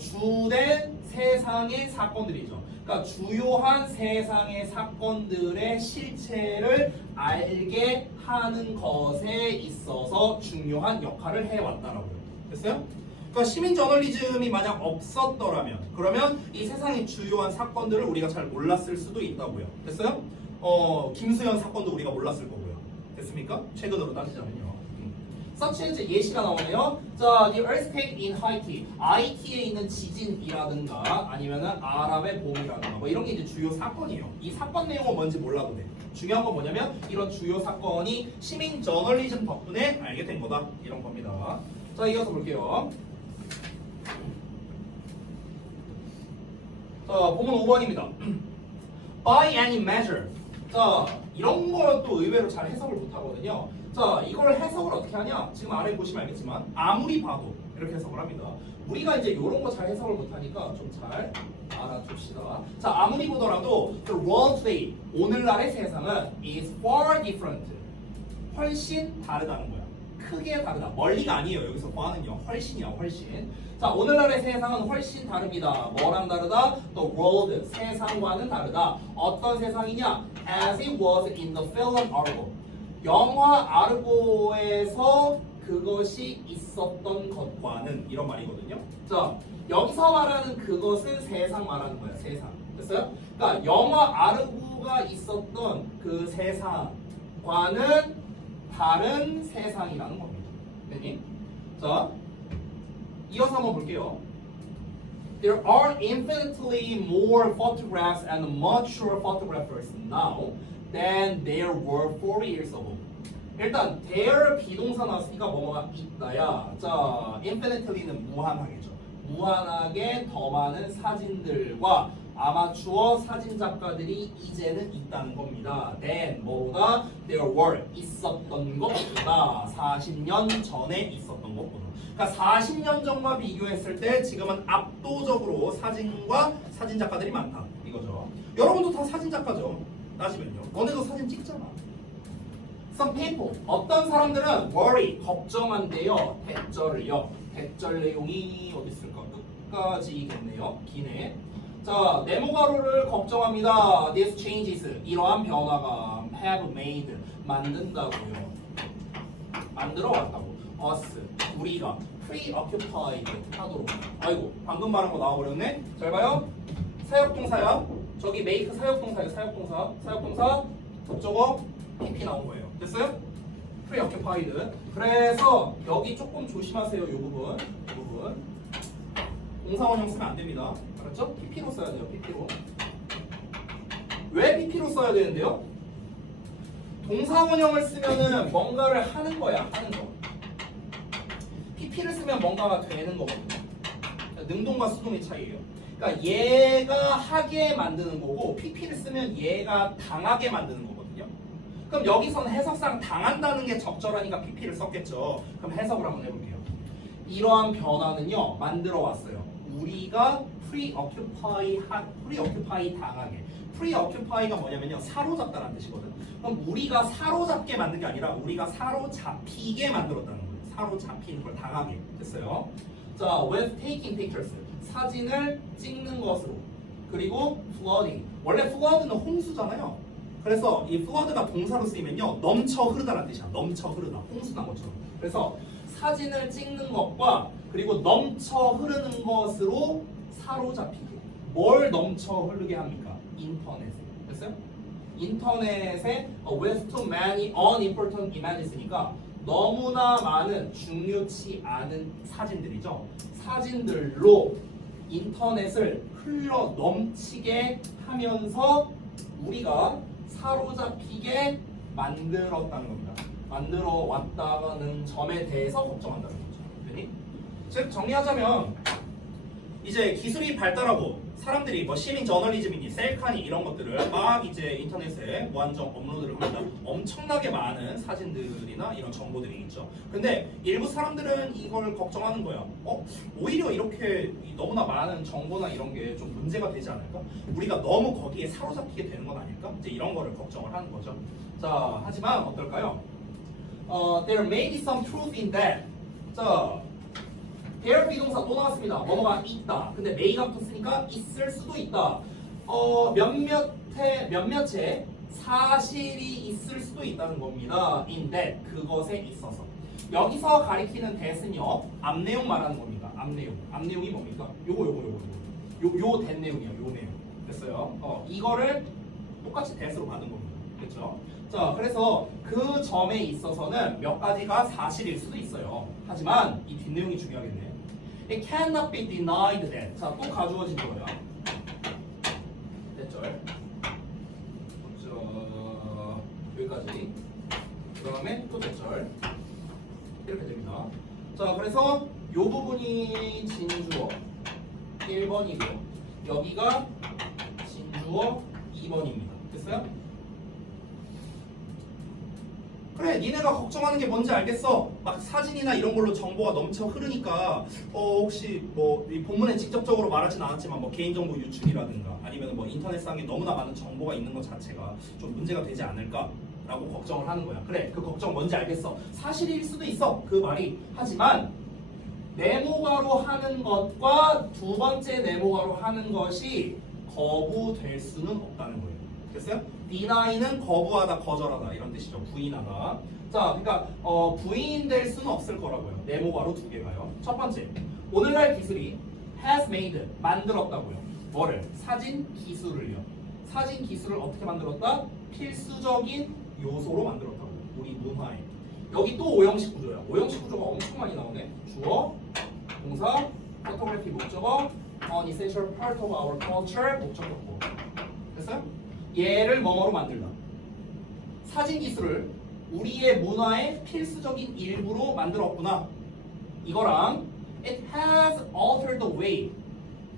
주된 세상의 사건들이죠. 그러니까 주요한 세상의 사건들의 실체를 알게 하는 것에 있어서 중요한 역할을 해왔다라고요. 됐어요? 그러니까 시민 저널리즘이 만약 없었더라면 그러면 이 세상의 주요한 사건들을 우리가 잘 몰랐을 수도 있다고요. 됐어요? 김수현 사건도 우리가 몰랐을 거고요. 됐습니까? 최근으로 따지자면요. such as 예시가 나오네요. 자, the earthquake in Haiti. 하이티에 있는 지진이라든가 아니면은 아랍의 봄이라든가 뭐 이런 게 이제 주요 사건이에요. 이 사건 내용은 뭔지 몰라도 돼. 중요한 건 뭐냐면 이런 주요 사건이 시민 저널리즘 덕분에 알게 된 거다. 이런 겁니다. 자, 이어서 볼게요. 자, 본문 5번입니다. By any measure. 자, 이런 거는 또 의외로 잘 해석을 못 하거든요. 자, 이걸 해석을 어떻게 하냐? 지금 아래 보시면 알겠지만 아무리 봐도 이렇게 해석을 합니다. 우리가 이제 이런 거 잘 해석을 못 하니까 좀 잘 알아둡시다. 자, 아무리 보더라도 the world today, 오늘날의 세상은 is far different. 훨씬 다르다는 거야. 크게 다르다. 멀리가 아니에요. 여기서 과는요. 훨씬이야, 훨씬. 자, 오늘날의 세상은 훨씬 다릅니다. 뭐랑 다르다? The world, 세상과는 다르다. 어떤 세상이냐? As it was in the film article. 영화 아르고에서 그것이 있었던 것과는 이런 말이거든요. 자, 여기서 말하는 그것은 세상 말하는 거야. 세상. 됐어요? 그러니까 영화 아르고가 있었던 그 세상과는 다른 세상이라는 겁니다. 됐니? 자, 이어서 한번 볼게요. There are infinitely more photographs and mature photographers now than there were 4 years ago. 일단 there 비동사 나왔으니까 뭐가 있다야. 자, infinitely는 무한하겠죠. 무한하게 더 많은 사진들과 아마추어 사진 작가들이 이제는 있다는 겁니다. Then 뭐보다 there were 있었던 것보다 40년 전에 있었던 것보다. 그러니까 40년 전과 비교했을 때 지금은 압도적으로 사진과 사진 작가들이 많다 이거죠. 여러분도 다 사진 작가죠. 따지면요. 너네도 사진 찍잖아. Some people 어떤 사람들은 worry 걱정한대요. 대절을요. 대절 내용이 어디 있을까? 끝까지겠네요. 기네. 자, 네모가로를 걱정합니다. These changes 이러한 변화가 have made 만든다고요. 만들어 왔다고. us 우리가 preoccupied 하도록. 아이고 방금 말한 거 나와버렸네. 잘 봐요. 사역동사야. 저기 make 사역동사예요. 사역동사 저거 PP 나온 거예요. 됐어요? preoccupied. 그래서 여기 조금 조심하세요. 이 부분. 동사원형 쓰면 안 됩니다. 알았죠? PP로 써야 돼요. PP로. 왜 PP로 써야 되는데요? 동사원형을 쓰면은 뭔가를 하는 거야. 하는 거. PP를 쓰면 뭔가가 되는 거거든요. 능동과 수동의 차이예요. 그러니까 얘가 하게 만드는 거고 PP를 쓰면 얘가 당하게 만드는 거거든요. 그럼 여기서는 해석상 당한다는 게 적절하니까 PP를 썼겠죠. 그럼 해석을 한번 해볼게요. 이러한 변화는요 만들어 왔어요. 우리가 preoccupy 당하게. preoccupy가 뭐냐면요 사로잡다라는 뜻이거든. 그럼 우리가 사로잡게 만든 게 아니라 우리가 사로잡히게 만들었다는 거예요. 사로잡히는 걸 당하게. 됐어요? 자, with taking pictures 사진을 찍는 것으로. 그리고 flooding 원래 flood는 홍수잖아요. 그래서 이 flood가 동사로 쓰이면요 넘쳐 흐르다라는 뜻이야. 넘쳐 흐르다. 홍수 난 것처럼. 그래서 사진을 찍는 것과 그리고 넘쳐 흐르는 것으로 사로잡히게. 뭘 넘쳐 흐르게 합니까? 인터넷에. 됐어요? 인터넷에 with too many unimportant images니까 너무나 많은 중요치 않은 사진들이죠. 사진들로 인터넷을 흘러 넘치게 하면서 우리가 사로잡히게 만들었다는 겁니다. 만들어 왔다는 점에 대해서 걱정한다는 거죠. 그니? 즉 정리하자면 이제 기술이 발달하고 사람들이 뭐 시민 저널리즘이니 셀카니 이런 것들을 막 이제 인터넷에 무한정 업로드를 합니다. 엄청나게 많은 사진들이나 이런 정보들이 있죠. 근데 일부 사람들은 이걸 걱정하는 거야. 오히려 이렇게 너무나 많은 정보나 이런 게 좀 문제가 되지 않을까? 우리가 너무 거기에 사로잡히게 되는 건 아닐까? 이제 이런 거를 걱정을 하는 거죠. 자, 하지만 어떨까요? There may be some truth in that. 자, there 비동사 또 나왔습니다. 뭐뭐가 있다. 근데 may가 붙으니까 있을 수도 있다. 몇몇의 사실이 있을 수도 있다는 겁니다. in that 그것에 있어서. 여기서 가리키는 that은요 앞내용 말하는 겁니다. 앞내용이 뭡니까? 요 that 내용이야. 요 내용. 됐어요? 이거를 똑같이 that으로 받은 겁니다. 그렇죠? 자, 그래서 그 점에 있어서는 몇 가지가 사실일 수도 있어요. 하지만 이 뒷내용이 중요하겠네. It cannot be denied that. 자, 또 가주어진 거예요. 됐죠? 여기까지. 그 다음에 또 됐죠? 이렇게 됩니다. 자, 그래서 이 부분이 진주어 1번이고요. 여기가 진주어 2번입니다. 됐어요? 그래, 니네가 걱정하는 게 뭔지 알겠어. 막 사진이나 이런 걸로 정보가 넘쳐 흐르니까 혹시 뭐 이 본문에 직접적으로 말하진 않았지만 뭐 개인정보 유출이라든가 아니면 뭐 인터넷상에 너무나 많은 정보가 있는 것 자체가 좀 문제가 되지 않을까라고 걱정을 하는 거야. 그래, 그 걱정 뭔지 알겠어. 사실일 수도 있어, 그 말이. 하지만 네모가로 하는 것과 두 번째 네모가로 하는 것이 거부될 수는 없다는 거예요. 됐어요? deny는 거부하다, 거절하다 이런 뜻이죠. 부인하다. 자, 그러니까 부인될 수는 없을 거라고요. 네모가로 두 개가요. 첫 번째, 오늘날 기술이 has made 만들었다고요. 뭐를? 사진 기술을요. 사진 기술을 어떻게 만들었다? 필수적인 요소로 만들었다고. 우리 문화에. 여기 또 오형식 구조야. 오형식 구조가 엄청 많이 나오네. 주어, 동사, 포토그래피 목적어, an essential part of our culture 목적격보. 됐어요? 얘를 뭐뭐로 만들다. 사진 기술을 우리의 문화의 필수적인 일부로 만들었구나. 이거랑 it has altered the way.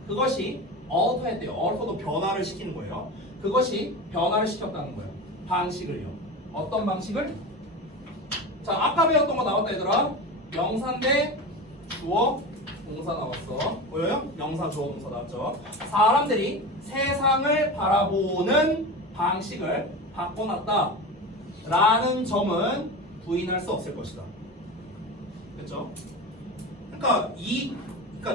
그것이 alter 했대요. alter도 변화를 시키는 거예요. 그것이 변화를 시켰다는 거예요. 방식을요. 어떤 방식을? 자, 아까 배웠던 거 나왔다 얘들아. 명사인데 주어 동사 나왔어. 보여요? 명사 주어 동사 나왔죠. 사람들이 세상을 바라보는 방식을 바꿔놨다 라는 점은 부인할 수 없을 것이다. 그렇죠? 그러니까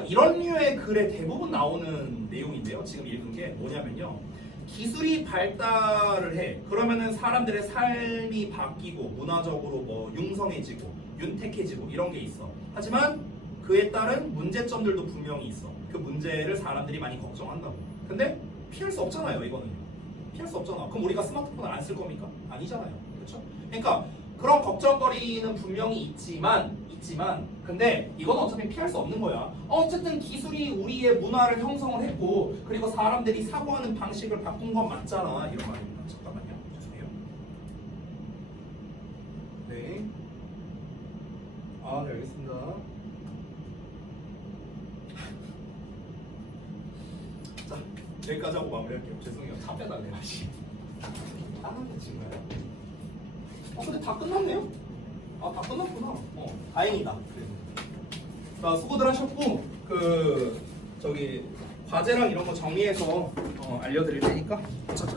이런 류의 글에 대부분 나오는 내용인데요. 지금 읽은 게 뭐냐면요. 기술이 발달을 해. 그러면은 사람들의 삶이 바뀌고 문화적으로 뭐 융성해지고 윤택해지고 이런 게 있어. 하지만 그에 따른 문제점들도 분명히 있어. 그 문제를 사람들이 많이 걱정한다고. 근데 피할 수 없잖아요, 이거는요. 피할 수 없잖아. 그럼 우리가 스마트폰을 안 쓸 겁니까? 아니잖아요. 그렇죠? 그러니까 그런 걱정거리는 분명히 있지만 근데 이건 어차피 피할 수 없는 거야. 어쨌든 기술이 우리의 문화를 형성을 했고 그리고 사람들이 사고하는 방식을 바꾼 건 맞잖아. 이런 말입니다. 잠깐만요. 죄송해요. 네. 네, 알겠습니다. 자, 여기까지 하고 마무리할게요. 죄송해요. 차 빼달래요. 다른 친구야. 근데 다 끝났네요? 다 끝났구나. 다행이다. 자, 수고들 하셨고, 저기, 과제랑 이런 거 정리해서 알려드릴 테니까. 자.